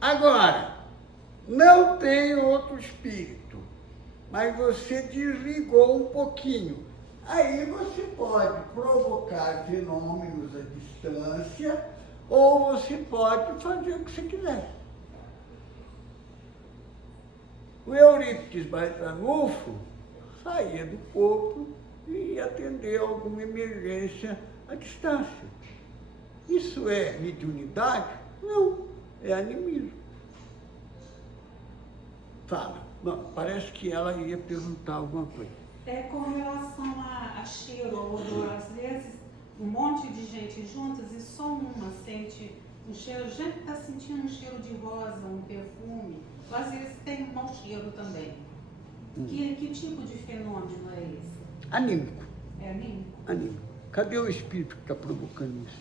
Agora, não tem outro espírito, mas você desligou um pouquinho. Aí você pode provocar fenômenos à distância ou você pode fazer o que você quiser. O Eurípides Barçanufo saía do corpo e ia atender alguma emergência à distância. Isso é mediunidade? Não, é animismo. Fala. Não, parece que ela ia perguntar alguma coisa. Com relação a cheiro, a odor, às vezes um monte de gente juntas e só uma sente um cheiro, a gente está sentindo um cheiro de rosa, um perfume, às vezes tem um mau cheiro também. Que tipo de fenômeno é esse? Anímico. É anímico? Anímico. Cadê o espírito que está provocando isso?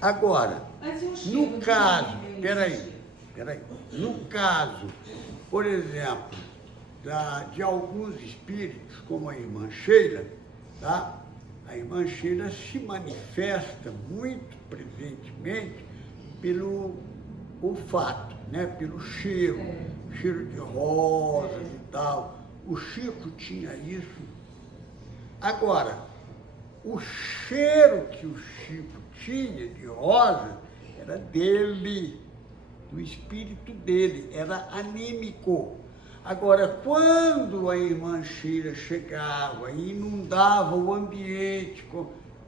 Agora, Mas e o cheiro? no caso, De peraí, no caso, por exemplo, de alguns espíritos, como a irmã Sheila, tá? A irmã Sheila se manifesta muito presentemente pelo olfato, né? Pelo cheiro, cheiro de rosas e tal. O Chico tinha isso. Agora, o cheiro que o Chico tinha de rosa era dele, do espírito dele, era anímico. Agora, quando a irmã Sheila chegava e inundava o ambiente,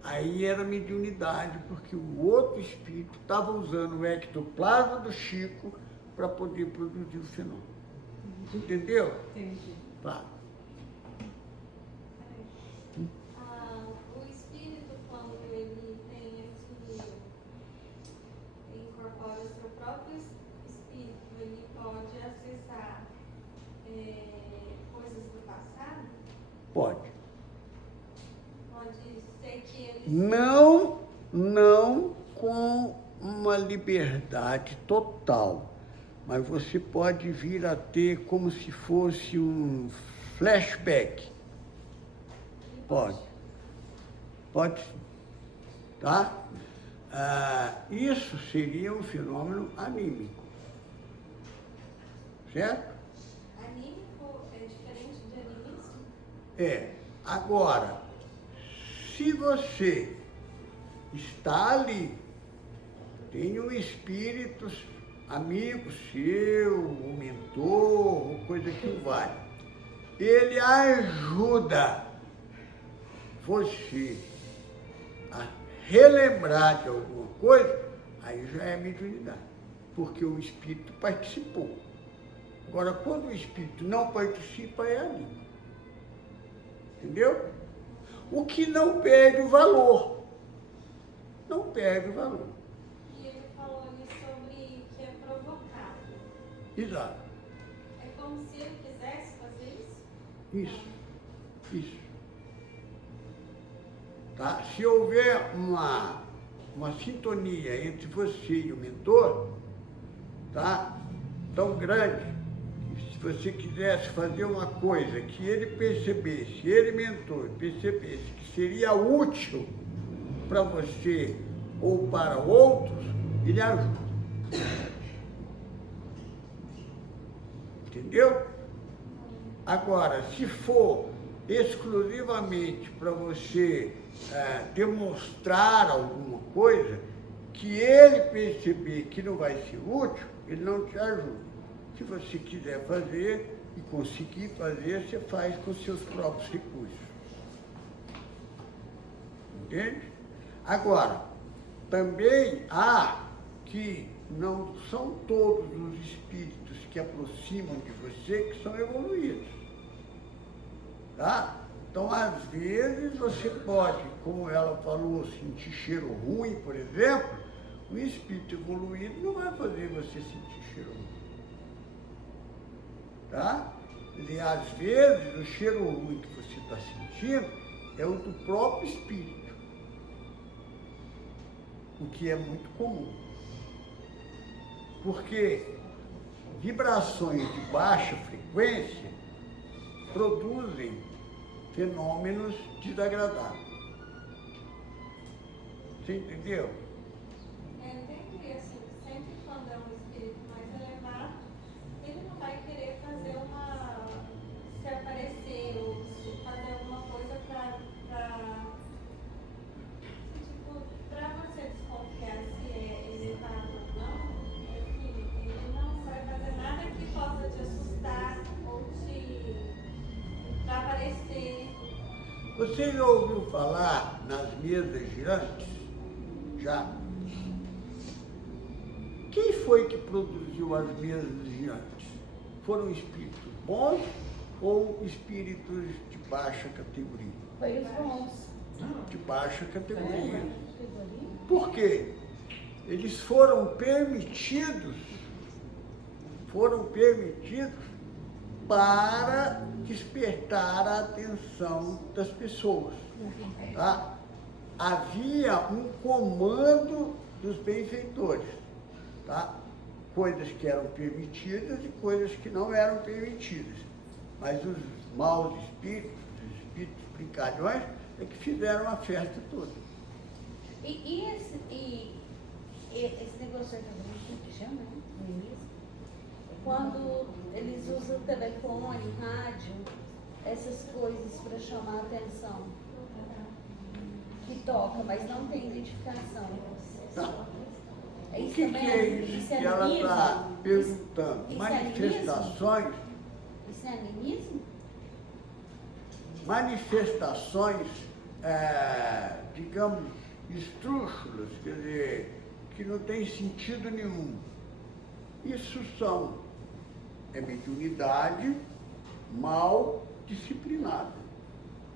aí era mediunidade, porque o outro espírito estava usando o ectoplasma do Chico para poder produzir o fenômeno. Entendeu? Entendi. Tá. O espírito, quando ele tem incorpora o seu próprio espírito, ele pode acessar coisas do passado? Pode. Pode ser que ele... Não com uma liberdade total, mas você pode vir a ter como se fosse um flashback. Pode. Pode sim. Tá? Isso seria um fenômeno anímico. Certo? Anímico é diferente de animismo? Agora, se você está ali, tem um espírito amigo seu, um mentor, ou coisa que o vale, ele ajuda você a relembrar de alguma coisa, aí já é mediunidade, porque o espírito participou. Agora, quando o espírito não participa, é ali. Entendeu? O que não perde o valor. Não perde o valor. E ele falou ali sobre que é provocado. Exato. É como se ele quisesse fazer isso? Isso. tá? Se houver uma sintonia entre você e o mentor, tá? Tão grande, que se você quisesse fazer uma coisa que ele percebesse, ele mentor, percebesse que seria útil para você ou para outros, ele ajuda. Entendeu? Agora, se for exclusivamente para você demonstrar alguma coisa, que ele perceber que não vai ser útil, ele não te ajuda. Se você quiser fazer e conseguir fazer, você faz com seus próprios recursos. Entende? Agora, também há que não são todos os espíritos que aproximam de você que são evoluídos. Tá? Então, às vezes, você pode, como ela falou, sentir cheiro ruim, por exemplo, o espírito evoluído não vai fazer você sentir cheiro ruim. Tá? E, às vezes, o cheiro ruim que você está sentindo é o do próprio espírito, o que é muito comum. Porque vibrações de baixa frequência produzem fenômenos desagradáveis. Você entendeu? Entendi, assim, sempre quando é um espírito mais elevado, ele não vai querer fazer se aparecer ou se fazer alguma coisa para você desconfiar se é elevado ou não, é que ele não vai fazer nada que possa te assustar ou para aparecer. Você já ouviu falar nas mesas girantes? Já? Quem foi que produziu as mesas girantes? Foram espíritos bons ou espíritos de baixa categoria? Foi os bons. De baixa categoria. Por quê? Eles foram permitidos para despertar a atenção das pessoas. Tá? Havia um comando dos benfeitores, tá? Coisas que eram permitidas e coisas que não eram permitidas. Mas os maus espíritos, os espíritos brincalhões, é que fizeram a festa toda. E esse negócio aí também, que chama, né? No início, quando eles usam telefone, rádio, essas coisas para chamar a atenção, que toca, mas não tem identificação. Tá. O Isso que também é isso isso que é ela animismo? está perguntando? Isso é Manifestações, Isso é animismo? manifestações, digamos, esdrúxulas, quer dizer, que não tem sentido nenhum. Isso é mediunidade mal disciplinada.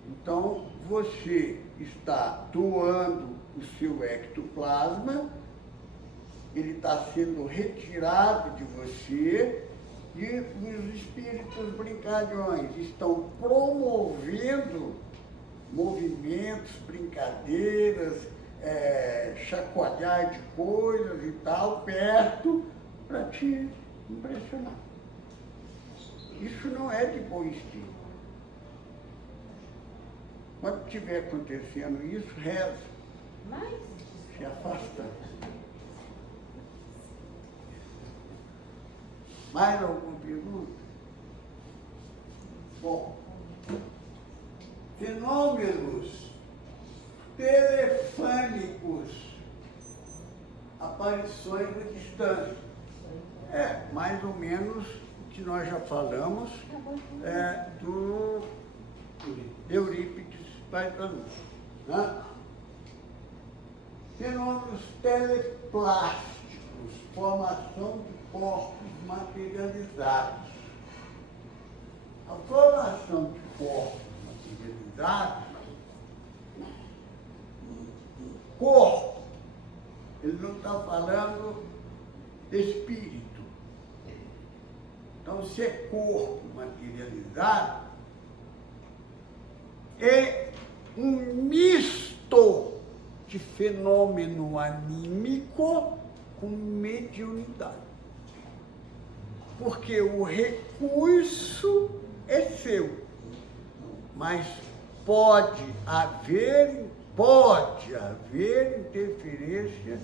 Então, você está doando o seu ectoplasma, ele está sendo retirado de você e os espíritos brincalhões estão promovendo movimentos, brincadeiras, chacoalhar de coisas e tal, perto, para te impressionar. Isso não é de bom espírito. Quando estiver acontecendo isso, reza, Mas se afasta. Mais alguma pergunta? Bom, fenômenos telefônicos, aparições à distância. Mais ou menos o que nós já falamos do Eurípides Paetano, né? Fenômenos teleplásticos, formação de corpos materializados. A formação de corpos materializados, corpo, ele não está falando de espírito. Então, se é corpo materializado, é um misto misto de fenômeno anímico com mediunidade. Porque o recurso é seu, mas pode haver interferência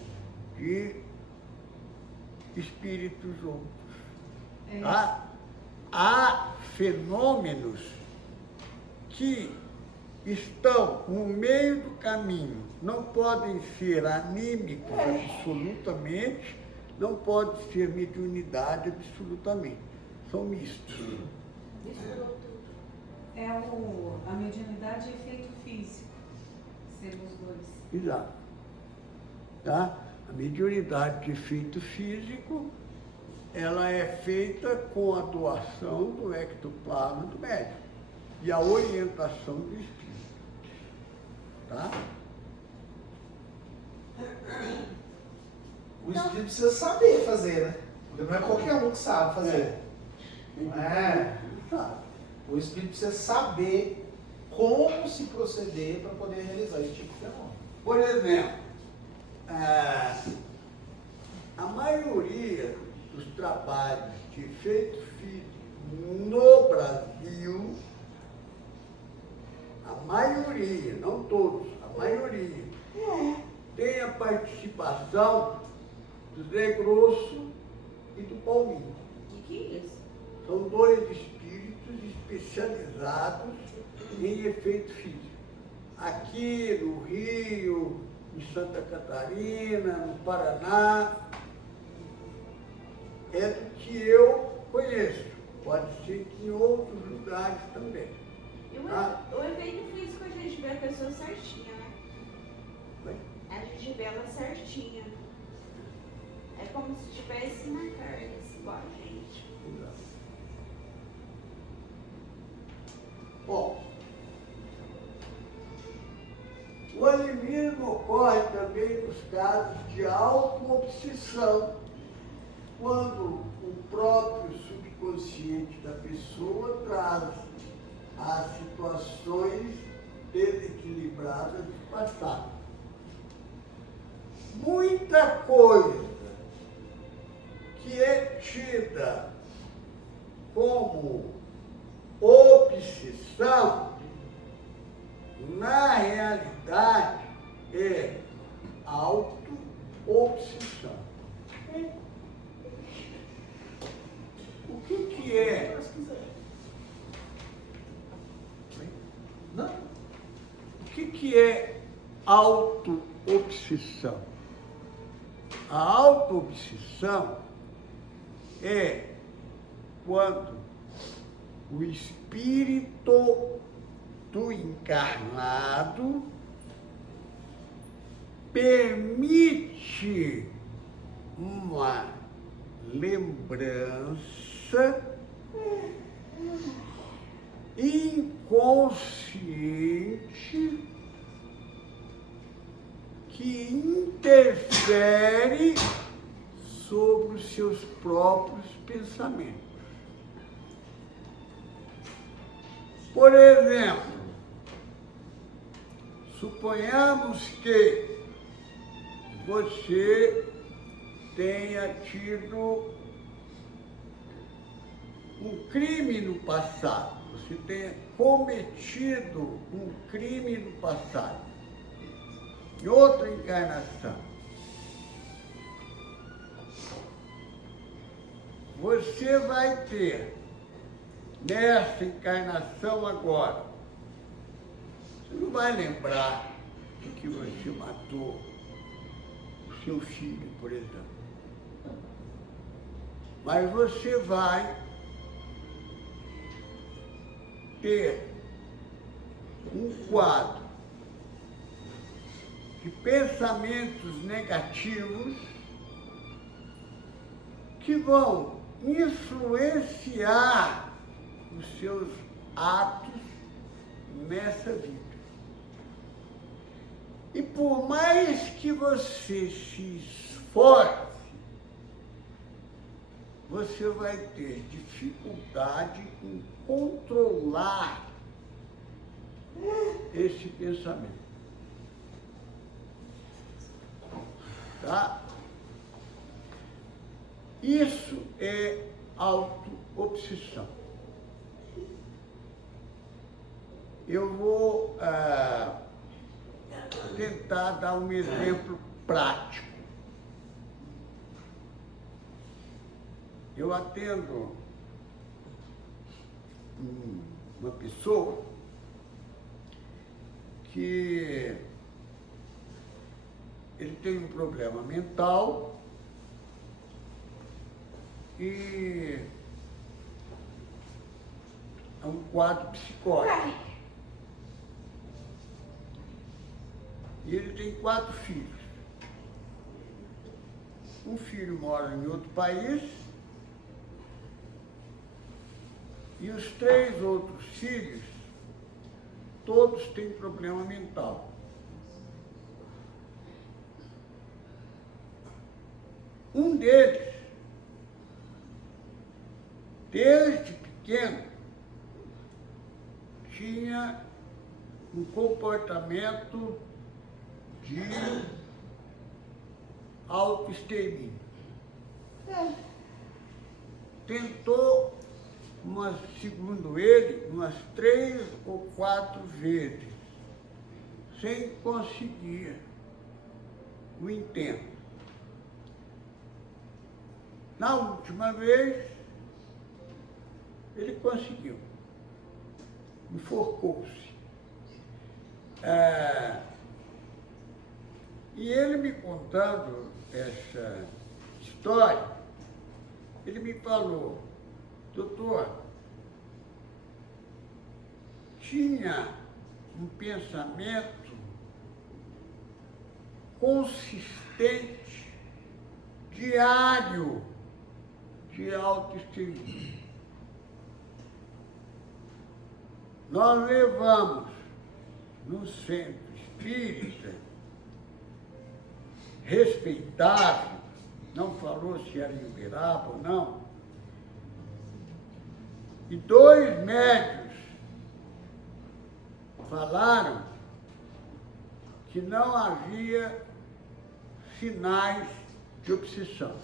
de espíritos outros. Tá? Há fenômenos que estão no meio do caminho, não podem ser anímicos absolutamente, não pode ser mediunidade absolutamente, são mistos. A mediunidade e efeito físico, seriam os dois. Exato. Tá? A mediunidade de efeito físico, ela é feita com a doação do ectoplasma do médium e a orientação do espírito. Tá? O espírito precisa saber fazer, né? Porque não é qualquer um que sabe fazer. Não é? Sabe. O espírito precisa saber como se proceder para poder realizar esse tipo de fenômeno. Por exemplo, a maioria dos trabalhos de efeito físico no Brasil, a maioria, não todos, a maioria, tem a participação do Zé Grosso e do Palminho. Que é isso? São dois espíritos especializados em efeito físico. Aqui no Rio, em Santa Catarina, no Paraná, é do que eu conheço. Pode ser que em outros lugares também. E Ah. o efeito físico a gente vê a pessoa certinha, né? Mas, A gente vê ela certinha. É como se estivesse na carne, assim, igual a gente. bom, o animismo ocorre também nos casos de auto-obsessão, quando o próprio subconsciente da pessoa traz as situações desequilibradas do passado. Muita coisa que é tida como obsessão, na realidade é auto-obsessão. O que é? Não? O que é auto-obsessão? A auto-obsessão é quando o espírito do encarnado permite uma lembrança inconsciente que interfere sobre os seus próprios pensamentos. Por exemplo, suponhamos que você tenha tido um crime no passado, você tenha cometido um crime no passado, em outra encarnação. Você vai ter, nessa encarnação agora, você não vai lembrar de que você matou o seu filho, por exemplo. Mas você vai ter um quadro de pensamentos negativos que vão influenciar os seus atos nessa vida. E por mais que você se esforce, você vai ter dificuldade em controlar esse pensamento. tá? Isso é auto-obsessão. Eu vou tentar dar um exemplo prático. Eu atendo uma pessoa que ele tem um problema mental e é um quadro psicótico. E ele tem 4 filhos. Um filho mora em outro país e os 3 outros filhos, todos têm problema mental. Um deles, desde pequeno, tinha um comportamento de autoextermínio. Tentou, segundo ele, umas 3 ou 4 vezes, sem conseguir o intento. Na última vez, ele conseguiu. Enforcou-se. E ele me contando essa história, ele me falou: doutor, tinha um pensamento consistente, diário, de autoextermínio. Nós levamos no centro espírita, respeitado, não falou se era em Uberaba ou não, e 2 médicos falaram que não havia sinais de obsessão,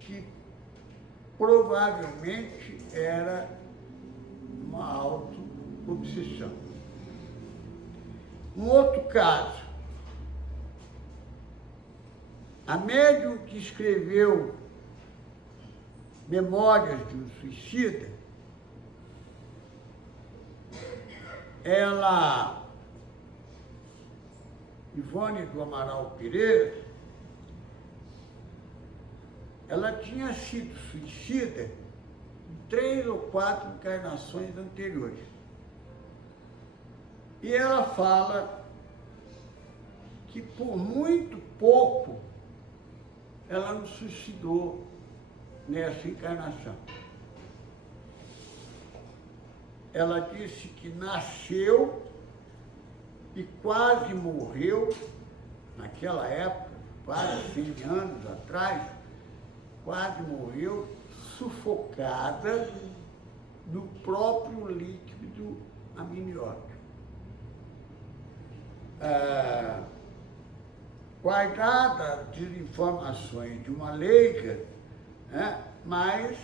que provavelmente era uma auto-obsessão. Um outro caso, a médium que escreveu Memórias de um Suicida, ela, Ivone do Amaral Pereira, ela tinha sido suicida em 3 ou 4 encarnações anteriores. E ela fala que por muito pouco ela não suicidou nessa encarnação. Ela disse que nasceu e quase morreu, naquela época, quase 100 anos atrás, quase morreu sufocada no próprio líquido amniótico. Guardada as informações de uma leiga, né, mas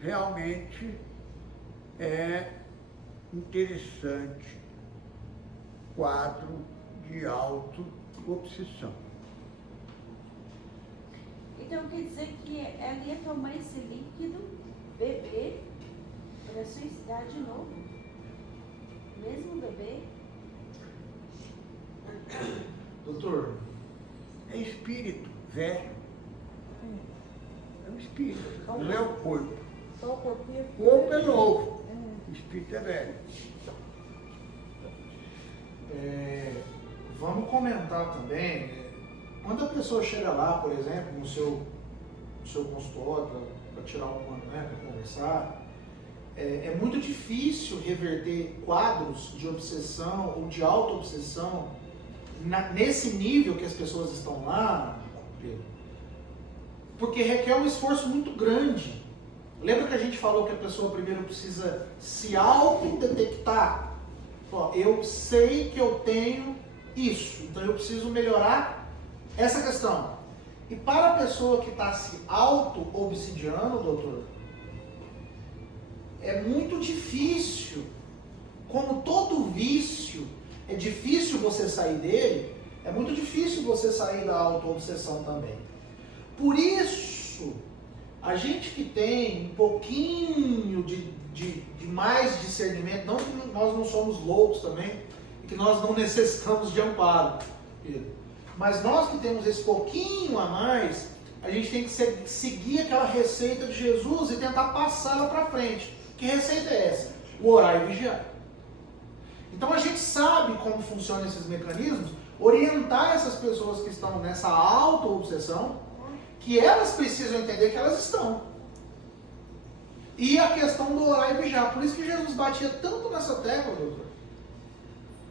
realmente é interessante quadro de auto-obsessão. Então quer dizer que ela ia tomar esse líquido, beber, para suicidar de novo? Mesmo beber? Doutor, É espírito velho. É um espírito, não é o corpo. Só o corpo e O corpo é novo, o espírito é velho. vamos comentar também, quando a pessoa chega lá, por exemplo, no seu consultório, para tirar uma, né, para conversar, é muito difícil reverter quadros de obsessão ou de auto-obsessão nesse nível que as pessoas estão lá, Pedro, porque requer um esforço muito grande. Lembra que a gente falou que a pessoa primeiro precisa se auto-detectar? Eu sei que eu tenho isso. Então eu preciso melhorar essa questão. E para a pessoa que está se auto-obsidiando, doutor, é muito difícil, como todo vício, é difícil você sair dele, é muito difícil você sair da auto-obsessão também. Por isso, a gente que tem um pouquinho de mais discernimento, não que nós não somos loucos também, e que nós não necessitamos de amparo, Pedro. Mas nós que temos esse pouquinho a mais, a gente tem que seguir aquela receita de Jesus e tentar passá-la para frente. Que receita é essa? O orar e vigiar. Então a gente sabe como funcionam esses mecanismos, orientar essas pessoas que estão nessa auto-obsessão, que elas precisam entender que elas estão. E a questão do orar e vigiar. Por isso que Jesus batia tanto nessa tecla, doutor.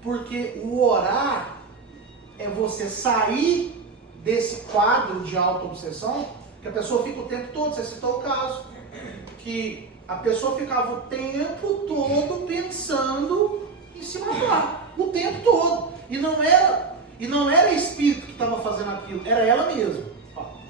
Porque o orar é você sair desse quadro de auto-obsessão, que a pessoa fica o tempo todo, você citou o caso, que a pessoa ficava o tempo todo pensando em se matar, o tempo todo. E não era espírito que estava fazendo aquilo, era ela mesma.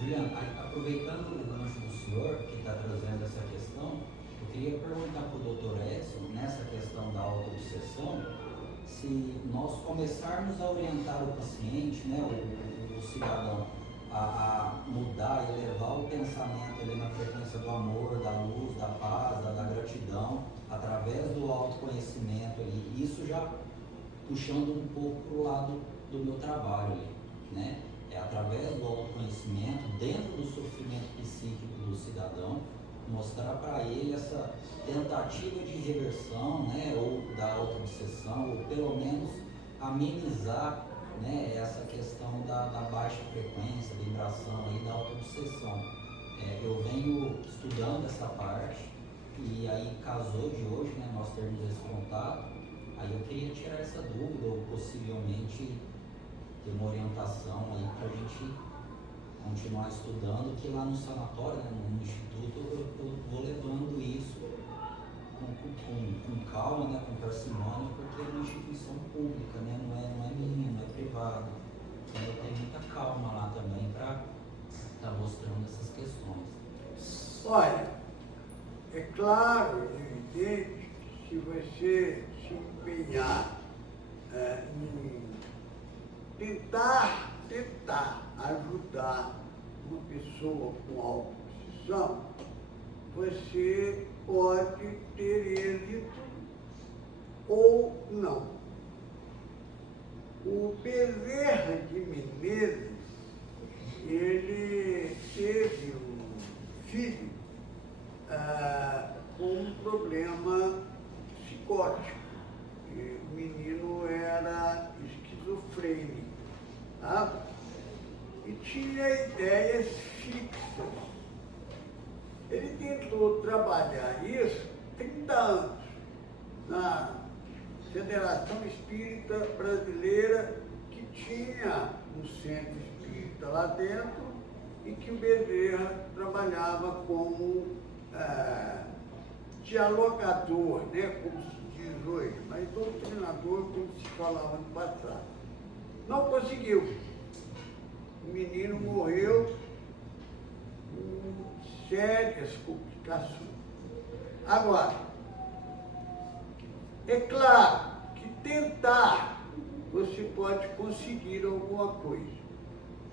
Juliano, aproveitando o gancho do senhor, que está trazendo essa questão, eu queria perguntar para o doutor Edson, nessa questão da auto-obsessão, se nós começarmos a orientar o paciente, né, o cidadão, a mudar e elevar o pensamento ali na frequência do amor, da luz, da paz, da gratidão, através do autoconhecimento ali, isso já puxando um pouco para o lado do meu trabalho ali, né? É através do autoconhecimento, dentro do sofrimento psíquico do cidadão, mostrar para ele essa tentativa de reversão, né, ou da auto-obsessão, ou pelo menos amenizar, né, essa questão da baixa frequência, da vibração aí, da auto-obsessão. Eu venho estudando essa parte, e aí casou de hoje, né, nós termos esse contato, aí eu queria tirar essa dúvida, ou possivelmente ter uma orientação aí para a gente continuar estudando, que lá no sanatório, né, no instituto, eu vou levando isso com calma, né, com parcimônia, porque é uma instituição pública, né, não é minha, não é privada. Então eu tenho muita calma lá também para estar mostrando essas questões. Olha, é claro, evidente, que se você se empenhar em tentar ajudar uma pessoa com auto-obsessão, você pode ter êxito ou não. O Bezerra de Menezes, ele teve um filho com um problema psicótico. O menino era esquizofrênico, tá? E tinha ideias fixas. Ele tentou trabalhar isso 30 anos na Federação Espírita Brasileira, que tinha um centro espírita lá dentro e que o Bezerra trabalhava como dialogador, né, como se diz hoje, mas doutrinador, como se falava no passado. Não conseguiu. O menino morreu com sérias complicações. Agora, é claro que tentar você pode conseguir alguma coisa.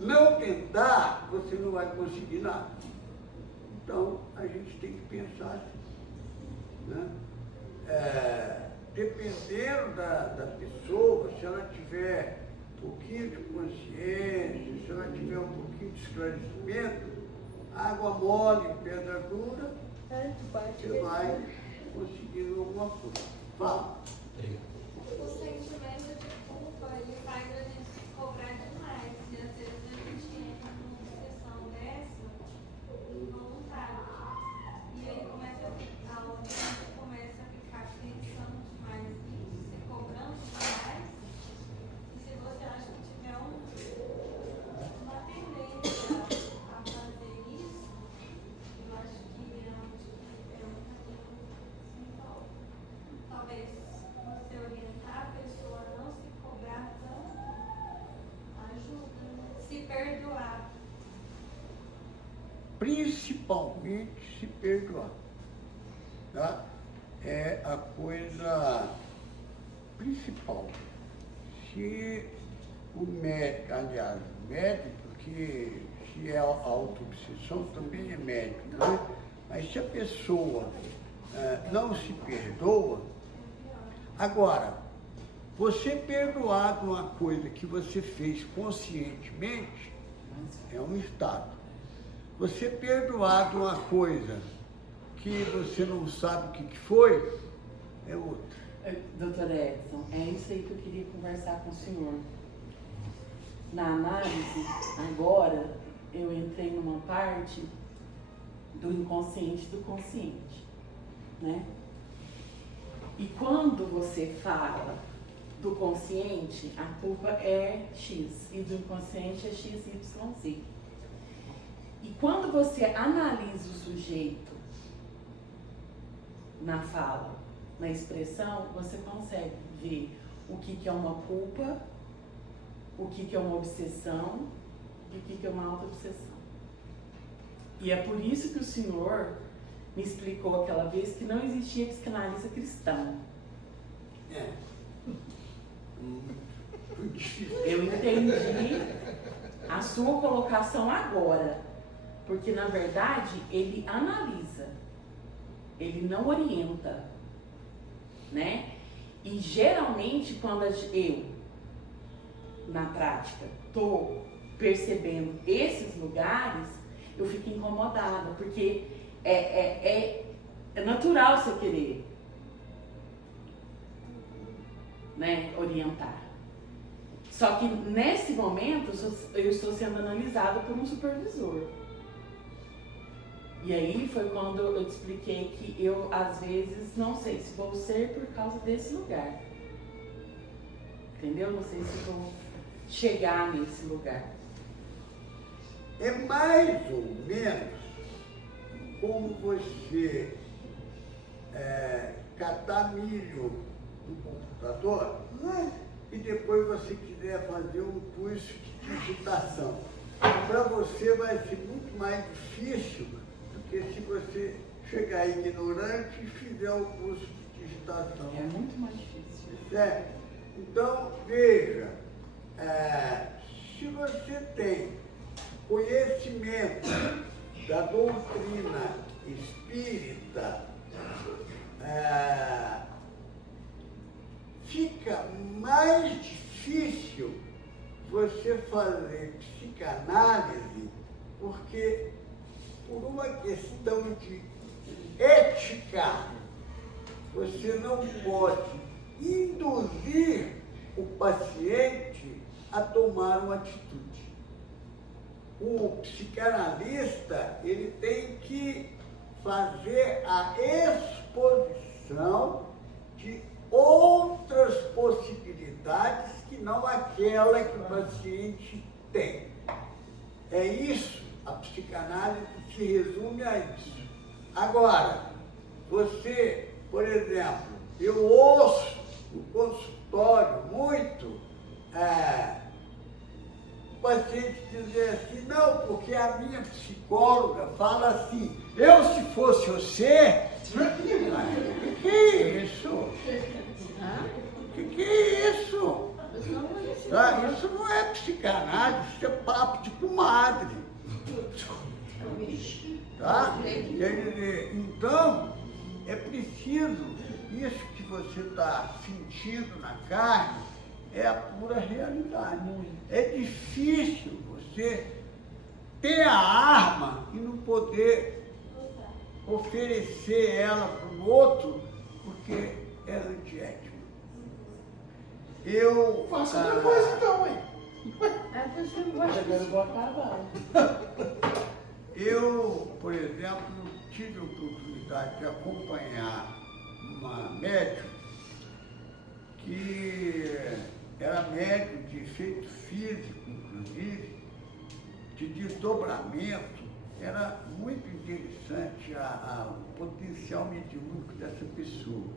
Não tentar, você não vai conseguir nada. Então, a gente tem que pensar assim, né? Dependendo da pessoa, se ela tiver um pouquinho de consciência, se ela tiver um pouquinho de esclarecimento, água mole, pedra dura, você vai conseguir alguma coisa. Fala. O sentimento de culpa, ele faz a gente se cobrar demais. E às vezes a gente entra numa sessão dessa involuntária. E aí a gente começa a ficar pensando demais nisso, se cobrando demais. E se você acha que tiver uma tendência a fazer isso, eu acho que é um caminho talvez você orientar a pessoa a não se cobrar tanto principalmente se perdoar. Tá? É a coisa principal. Se o médico, aliás, o médico, que se é a auto-obsessão também é médico, né? Mas se a pessoa não se perdoa, agora, você perdoar de uma coisa que você fez conscientemente é um estado. Você perdoar de uma coisa que você não sabe o que foi, é outro. Doutor Edson, é isso aí que eu queria conversar com o senhor. Na análise, agora, eu entrei numa parte do inconsciente e do consciente, né? E quando você fala do consciente, a culpa é X, e do inconsciente é XYZ. E quando você analisa o sujeito na fala, na expressão, você consegue ver o que é uma culpa, o que é uma obsessão e o que é uma auto-obsessão. E é por isso que o senhor me explicou aquela vez que não existia psicanalista cristão. É. Muito difícil. Eu entendi a sua colocação agora, porque na verdade ele analisa, ele não orienta, né? E geralmente quando eu, na prática, estou percebendo esses lugares, eu fico incomodada, porque é natural você querer, né, orientar. Só que nesse momento eu estou sendo analisada por um supervisor. E aí foi quando eu te expliquei que eu, às vezes, não sei se vou ser por causa desse lugar. Entendeu? Não sei se vou chegar nesse lugar. É mais ou menos como você catar milho no computador e depois você quiser fazer um curso de digitação. Para você vai ser muito mais difícil do que se você chegar ignorante e fizer o curso de digitação. É muito mais difícil. Certo? Então, veja, se você tem conhecimento da doutrina espírita, fica mais difícil você fazer psicanálise, porque por uma questão de ética, você não pode induzir o paciente a tomar uma atitude. O psicanalista, ele tem que fazer a exposição de outras possibilidades que não aquela que o paciente tem. É isso, a psicanálise se resume a isso. Agora, você, por exemplo, eu ouço no consultório muito o paciente dizer assim, não, porque a minha psicóloga fala assim, eu se fosse você, que é isso? Que é isso? Tá? Isso não é psicanálise, isso é papo de comadre. Tá? Quer dizer, então, é preciso, isso que você está sentindo na carne, é a pura realidade. É difícil você ter a arma e não poder oferecer ela para o outro, porque é antiético. Faça outra coisa então, hein? Agora eu vou acabar. Eu, por exemplo, tive a oportunidade de acompanhar uma médium que era médium de efeito físico, inclusive, de desdobramento. Era muito interessante o potencial mediúnico dessa pessoa.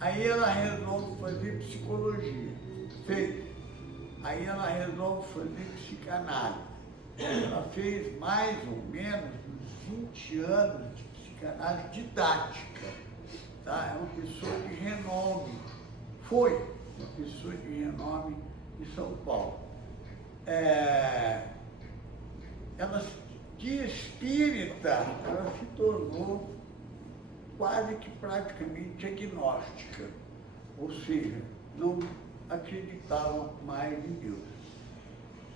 Aí ela resolve fazer psicologia, fez. Aí ela resolve fazer psicanálise. ela fez mais ou menos uns 20 anos de psicanálise didática. Tá? É uma pessoa de renome, foi uma pessoa de renome em São Paulo. Ela, de espírita, ela se tornou quase que praticamente agnóstica, ou seja, não acreditava mais em Deus.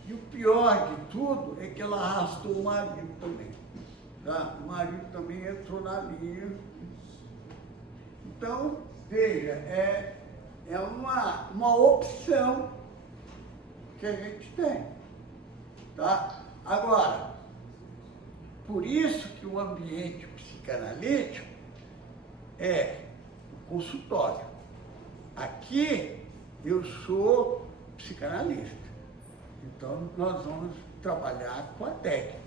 E o pior de tudo é que ela arrastou o marido também. Tá? O marido também entrou na linha. Então, veja, é uma opção que a gente tem. Tá? Agora, por isso que o ambiente psicanalítico é o consultório. Aqui eu sou psicanalista. Então nós vamos trabalhar com a técnica.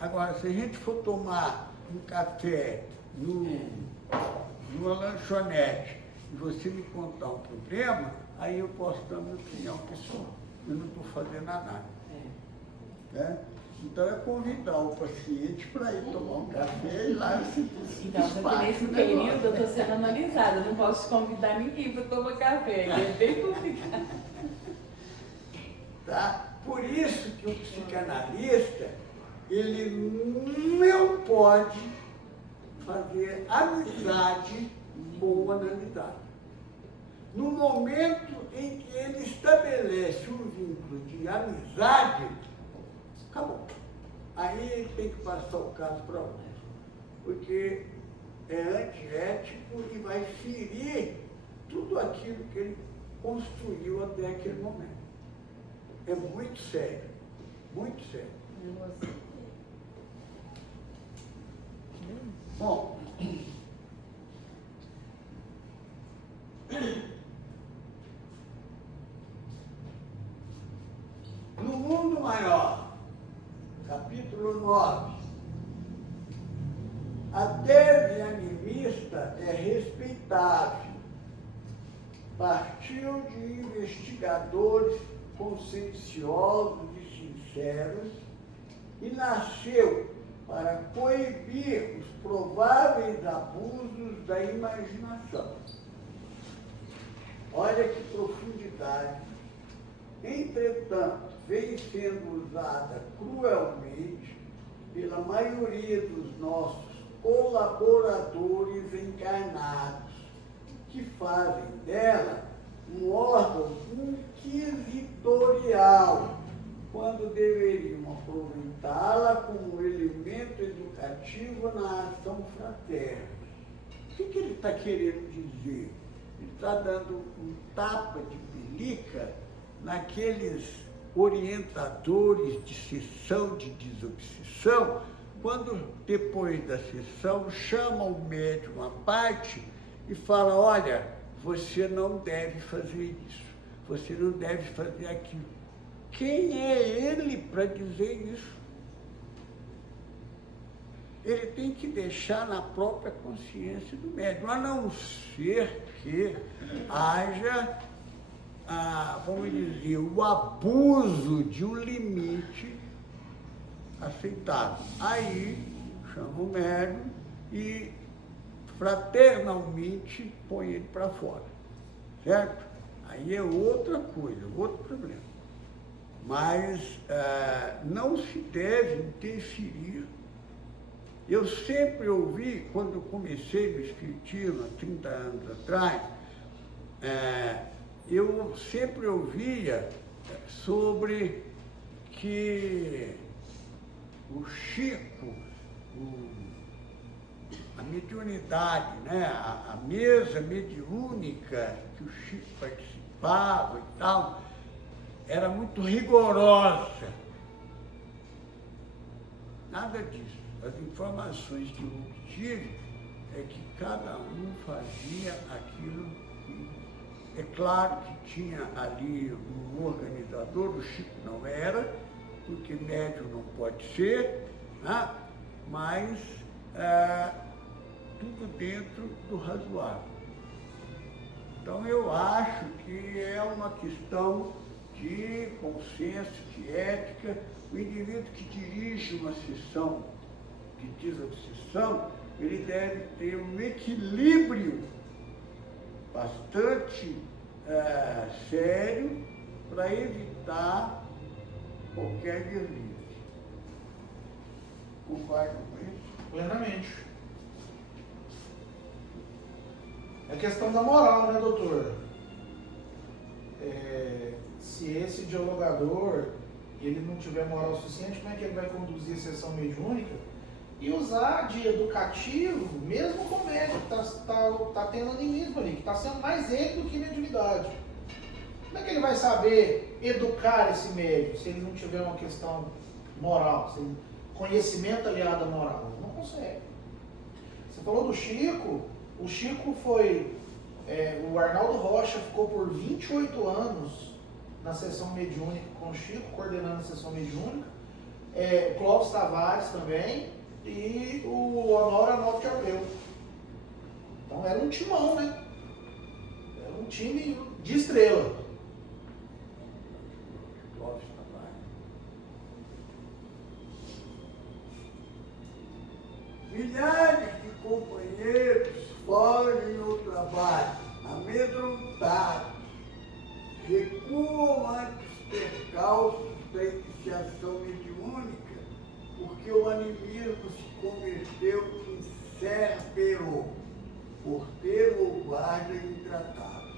Agora, se a gente for tomar um café numa lanchonete e você me contar um problema, aí eu posso dar minha opinião pessoal. Eu não estou fazendo nada. Né? Então é convidar o paciente para ir tomar um café e lá se Então, porque nesse período eu estou sendo analisada, eu não posso convidar ninguém para tomar café, é bem complicado. Tá? Por isso que o psicanalista, ele não pode fazer amizade com o analisado. No momento em que ele estabelece um vínculo de amizade, acabou. Aí ele tem que passar o caso para outro, porque é antiético e vai ferir tudo aquilo que ele construiu até aquele momento. É muito sério, muito sério. Bom, no mundo maior, capítulo 9, a tese animista é respeitável. Partiu de investigadores conscienciosos e sinceros e nasceu para coibir os prováveis abusos da imaginação. Olha que profundidade. Entretanto, vem sendo usada cruelmente pela maioria dos nossos colaboradores encarnados, que fazem dela um órgão inquisitorial, quando deveriam aproveitá-la como elemento educativo na ação fraterna. O que ele está querendo dizer? Ele está dando um tapa de pelica naqueles orientadores de sessão de desobsessão, quando depois da sessão chama o médium à parte e fala: olha, você não deve fazer isso, você não deve fazer aquilo. Quem é ele para dizer isso? Ele tem que deixar na própria consciência do médium, a não ser que haja, vamos dizer, o abuso de um limite aceitável. Aí chama o médium e fraternalmente põe ele para fora, certo? Aí é outra coisa, outro problema. Mas não se deve interferir. Eu sempre ouvi, quando eu comecei no Espiritismo, há 30 anos atrás, eu sempre ouvia sobre que o Chico, a mediunidade, né? A mesa mediúnica que o Chico participava e tal, era muito rigorosa. Nada disso. As informações que eu obtive é que cada um fazia aquilo que... É claro que tinha ali um organizador, o Chico não era, porque médium não pode ser, né? Mas tudo dentro do razoável. Então eu acho que é uma questão de bom senso, de ética. O indivíduo que dirige uma sessão, que diz a sessão, ele deve ter um equilíbrio bastante sério para evitar qualquer deslize. Concorda com isso? Plenamente. É questão da moral, né, doutor? Se esse dialogador ele não tiver moral suficiente, como é que ele vai conduzir a sessão mediúnica e usar de educativo, mesmo com o médico que está tendo animismo ali, que está sendo mais ele do que mediunidade? Como é que ele vai saber educar esse médico se ele não tiver uma questão moral, se ele, conhecimento aliado à moral? Não consegue. Você falou do Chico, o Chico foi, o Arnaldo Rocha ficou por 28 anos na sessão mediúnica com o Chico, coordenando a sessão mediúnica, Clóvis Tavares também, e o Honório Arnaldo de Abreu. Então era um timão, né? Era um time de estrela. Clóvis Tavares. Milhares de companheiros fogem no trabalho, amedrontados, recuam ante os percalços da iniciação mediúnica, porque o animismo se converteu em cérbero, porteiro ou guarda intratável.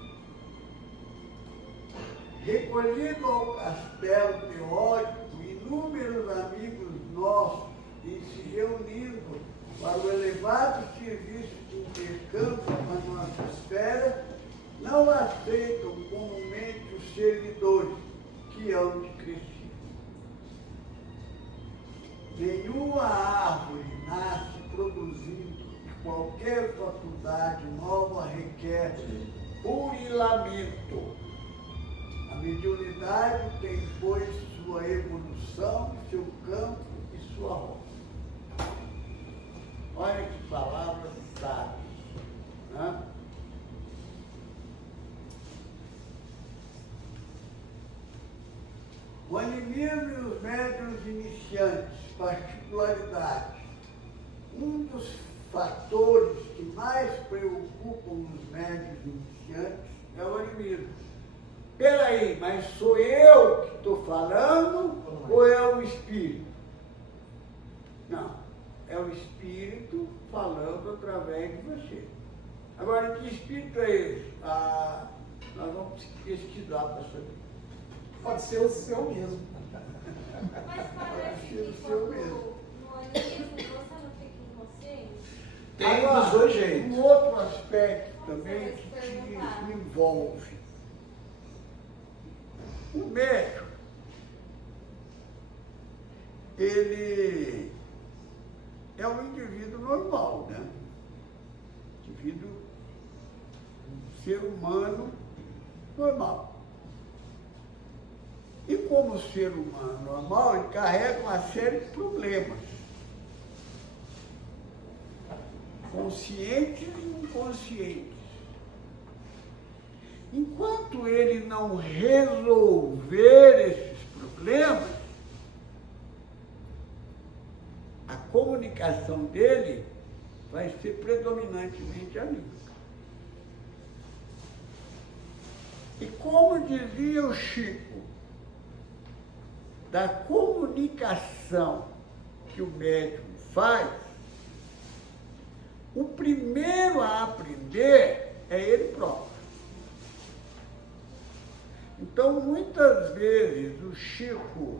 Recolhido ao castelo teórico, inúmeros amigos nossos, em se reunindo para o elevado serviço de intercâmbio na nossa esfera, não aceitam comumente os servidores que hão de crescer. Nenhuma árvore nasce produzindo, e qualquer faculdade nova requer burilamento. A mediunidade tem, pois, sua evolução, seu campo e sua roda. Olha que palavras sábias, né? O animismo e os médiuns iniciantes, particularidade. Um dos fatores que mais preocupam os médiuns iniciantes é o animismo. Peraí, mas sou eu que estou falando ou é o espírito? Não, é o espírito falando através de você. Agora, que espírito é esse? Nós vamos pesquisar para saber. Pode ser o seu mesmo. Mas parece que quando no animismo você não fica inconsciente. Tem Agora, dos dois jeitos. um outro aspecto também que te envolve. O médium, ele é um indivíduo normal, né? Indivíduo, um ser humano normal. E como ser humano normal, ele carrega uma série de problemas, conscientes e inconscientes. Enquanto ele não resolver esses problemas, a comunicação dele vai ser predominantemente anímica. E como dizia o Chico, da comunicação que o médium faz, o primeiro a aprender é ele próprio. Então, muitas vezes, o Chico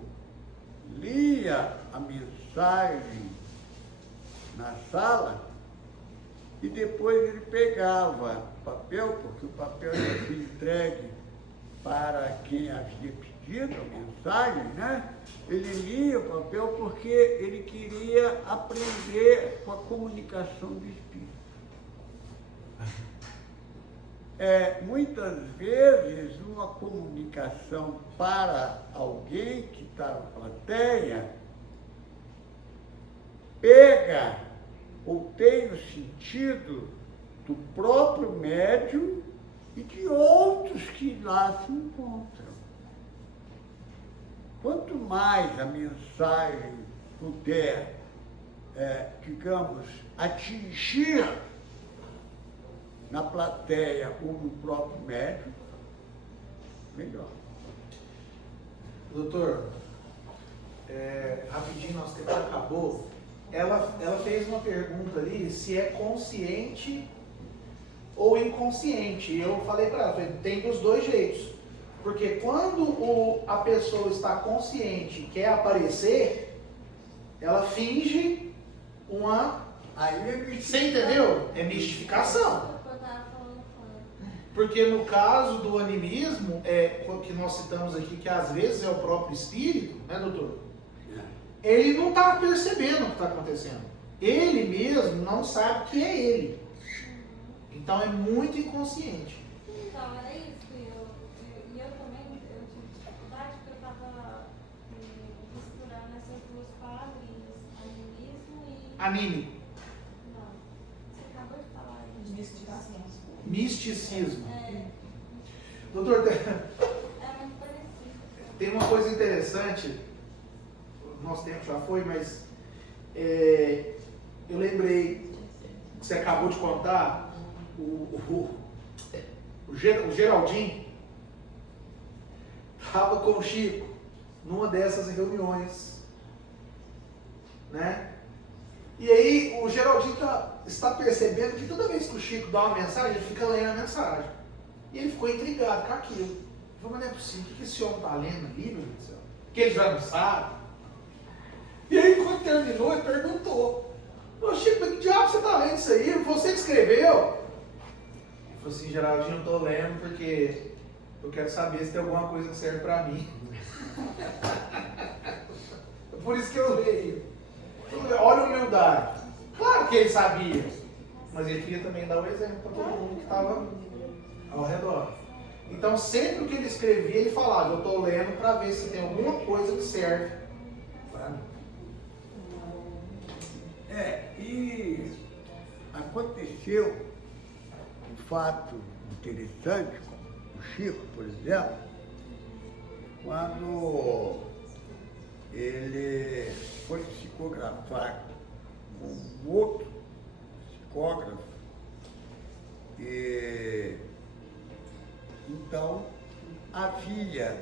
lia a mensagem na sala e depois ele pegava papel, porque o papel ia ser entregue para quem havia pedido a mensagem, né? Ele lia o papel porque ele queria aprender com a comunicação do Espírito. Muitas vezes, uma comunicação para alguém que está na plateia pega ou tem o sentido do próprio médium e de outros que lá se encontram. quanto mais a mensagem puder, digamos, atingir na plateia ou no próprio médium, melhor. Doutor, rapidinho, nosso tempo acabou. Ela fez uma pergunta ali se é consciente ou inconsciente. E eu falei para ela, tem dos dois jeitos. Porque quando a pessoa está consciente e quer aparecer, ela finge uma... Aí Você entendeu? É mistificação. Eu tava falando com ela. Porque no caso do animismo, que nós citamos aqui, que às vezes é o próprio espírito, né, doutor? Ele não está percebendo o que está acontecendo. Ele mesmo não sabe que é ele. Então é muito inconsciente. Então, era isso. E eu também eu tive dificuldade porque eu estava misturando essas duas palavrinhas, animismo e... Anímico. Não. Você acabou de falar aí. Misticismo. É Doutor, muito parecido. tem uma coisa interessante. Nosso tempo já foi, mas eu lembrei que você acabou de contar o Geraldinho estava com o Chico numa dessas reuniões, né? E aí o Geraldinho está percebendo que toda vez que o Chico dá uma mensagem, ele fica lendo a mensagem. E ele ficou intrigado com aquilo. Ele falou, mas não é possível, o que esse homem está lendo ali, meu Deus do céu? Que ele já não sabe. E aí, quando terminou, ele perguntou: ô Chico, mas que diabo você está lendo isso aí? Você que escreveu? Ele falou assim: Geraldinho, eu estou lendo porque eu quero saber se tem alguma coisa que serve para mim. Por isso que eu leio. Olha a humildade. Claro que ele sabia, mas ele queria também dar o exemplo para todo mundo que estava ao redor. Então, sempre que ele escrevia, ele falava: eu estou lendo para ver se tem alguma coisa que serve para mim. E aconteceu um fato interessante com o Chico, por exemplo, quando ele foi psicografar com um outro psicógrafo, e então havia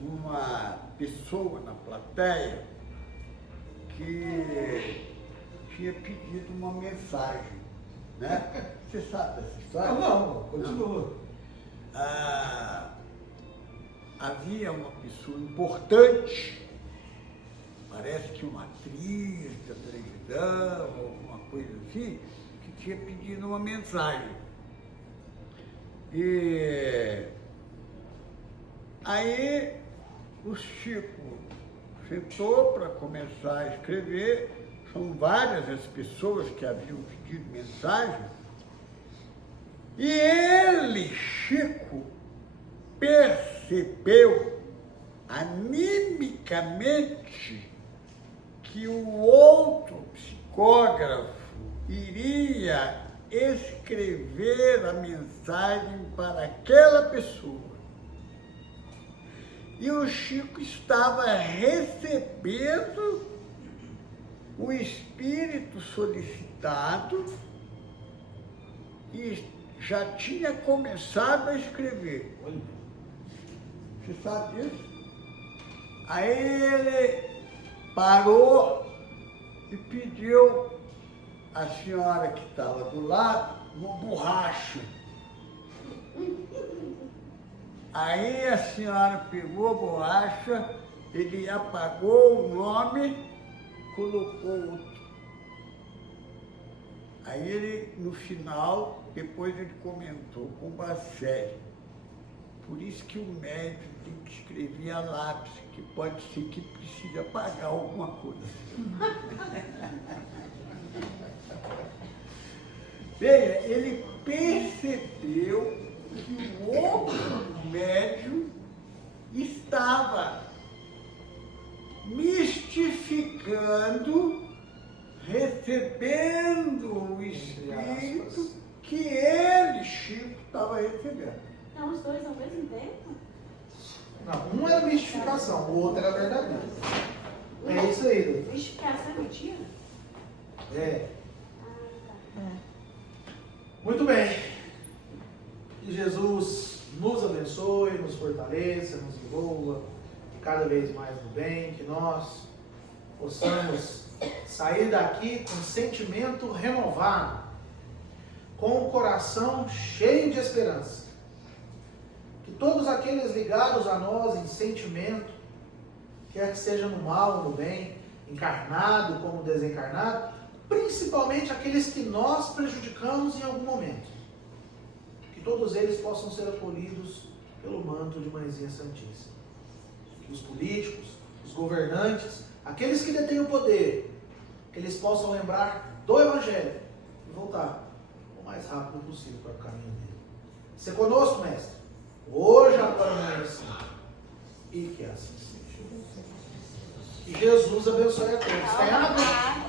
uma pessoa na plateia que tinha pedido uma mensagem, né? Você sabe dessa história? Não, continua. Havia uma pessoa importante, parece que uma atriz da televisão, alguma coisa assim, que tinha pedido uma mensagem. E aí o Chico sentou para começar a escrever. São várias as pessoas que haviam pedido mensagem. E ele, Chico, percebeu animicamente que o outro psicógrafo iria escrever a mensagem para aquela pessoa. E o Chico estava recebendo o espírito solicitado e já tinha começado a escrever. Você sabe disso? Aí ele parou e pediu à senhora que estava do lado uma borracha. Aí a senhora pegou a borracha, ele apagou o nome, colocou outro. Aí ele, no final, depois ele comentou com Bacelli: por isso que o médico tem que escrever a lápis, que pode ser que precise apagar alguma coisa. Veja, ele percebeu que o outro médium estava mistificando, recebendo o espírito que ele, Chico, estava recebendo. Não, os dois ao mesmo tempo? Não, um era mistificação, o outro era verdadeiro. É isso aí, doutor. Mistificação é mentira? É. Muito bem. Que Jesus nos abençoe, nos fortaleça, nos envolva cada vez mais no bem, que nós possamos sair daqui com sentimento renovado, com o coração cheio de esperança. Que todos aqueles ligados a nós em sentimento, quer que seja no mal ou no bem, encarnado como desencarnado, principalmente aqueles que nós prejudicamos em algum momento, que todos eles possam ser acolhidos pelo manto de Mãezinha Santíssima. Que os políticos, os governantes, aqueles que detêm o poder, que eles possam lembrar do Evangelho e voltar o mais rápido possível para o caminho dele. Você conosco, mestre? Hoje, agora, amanhã, assim. E que assim seja. Que Jesus abençoe a todos. Tem água?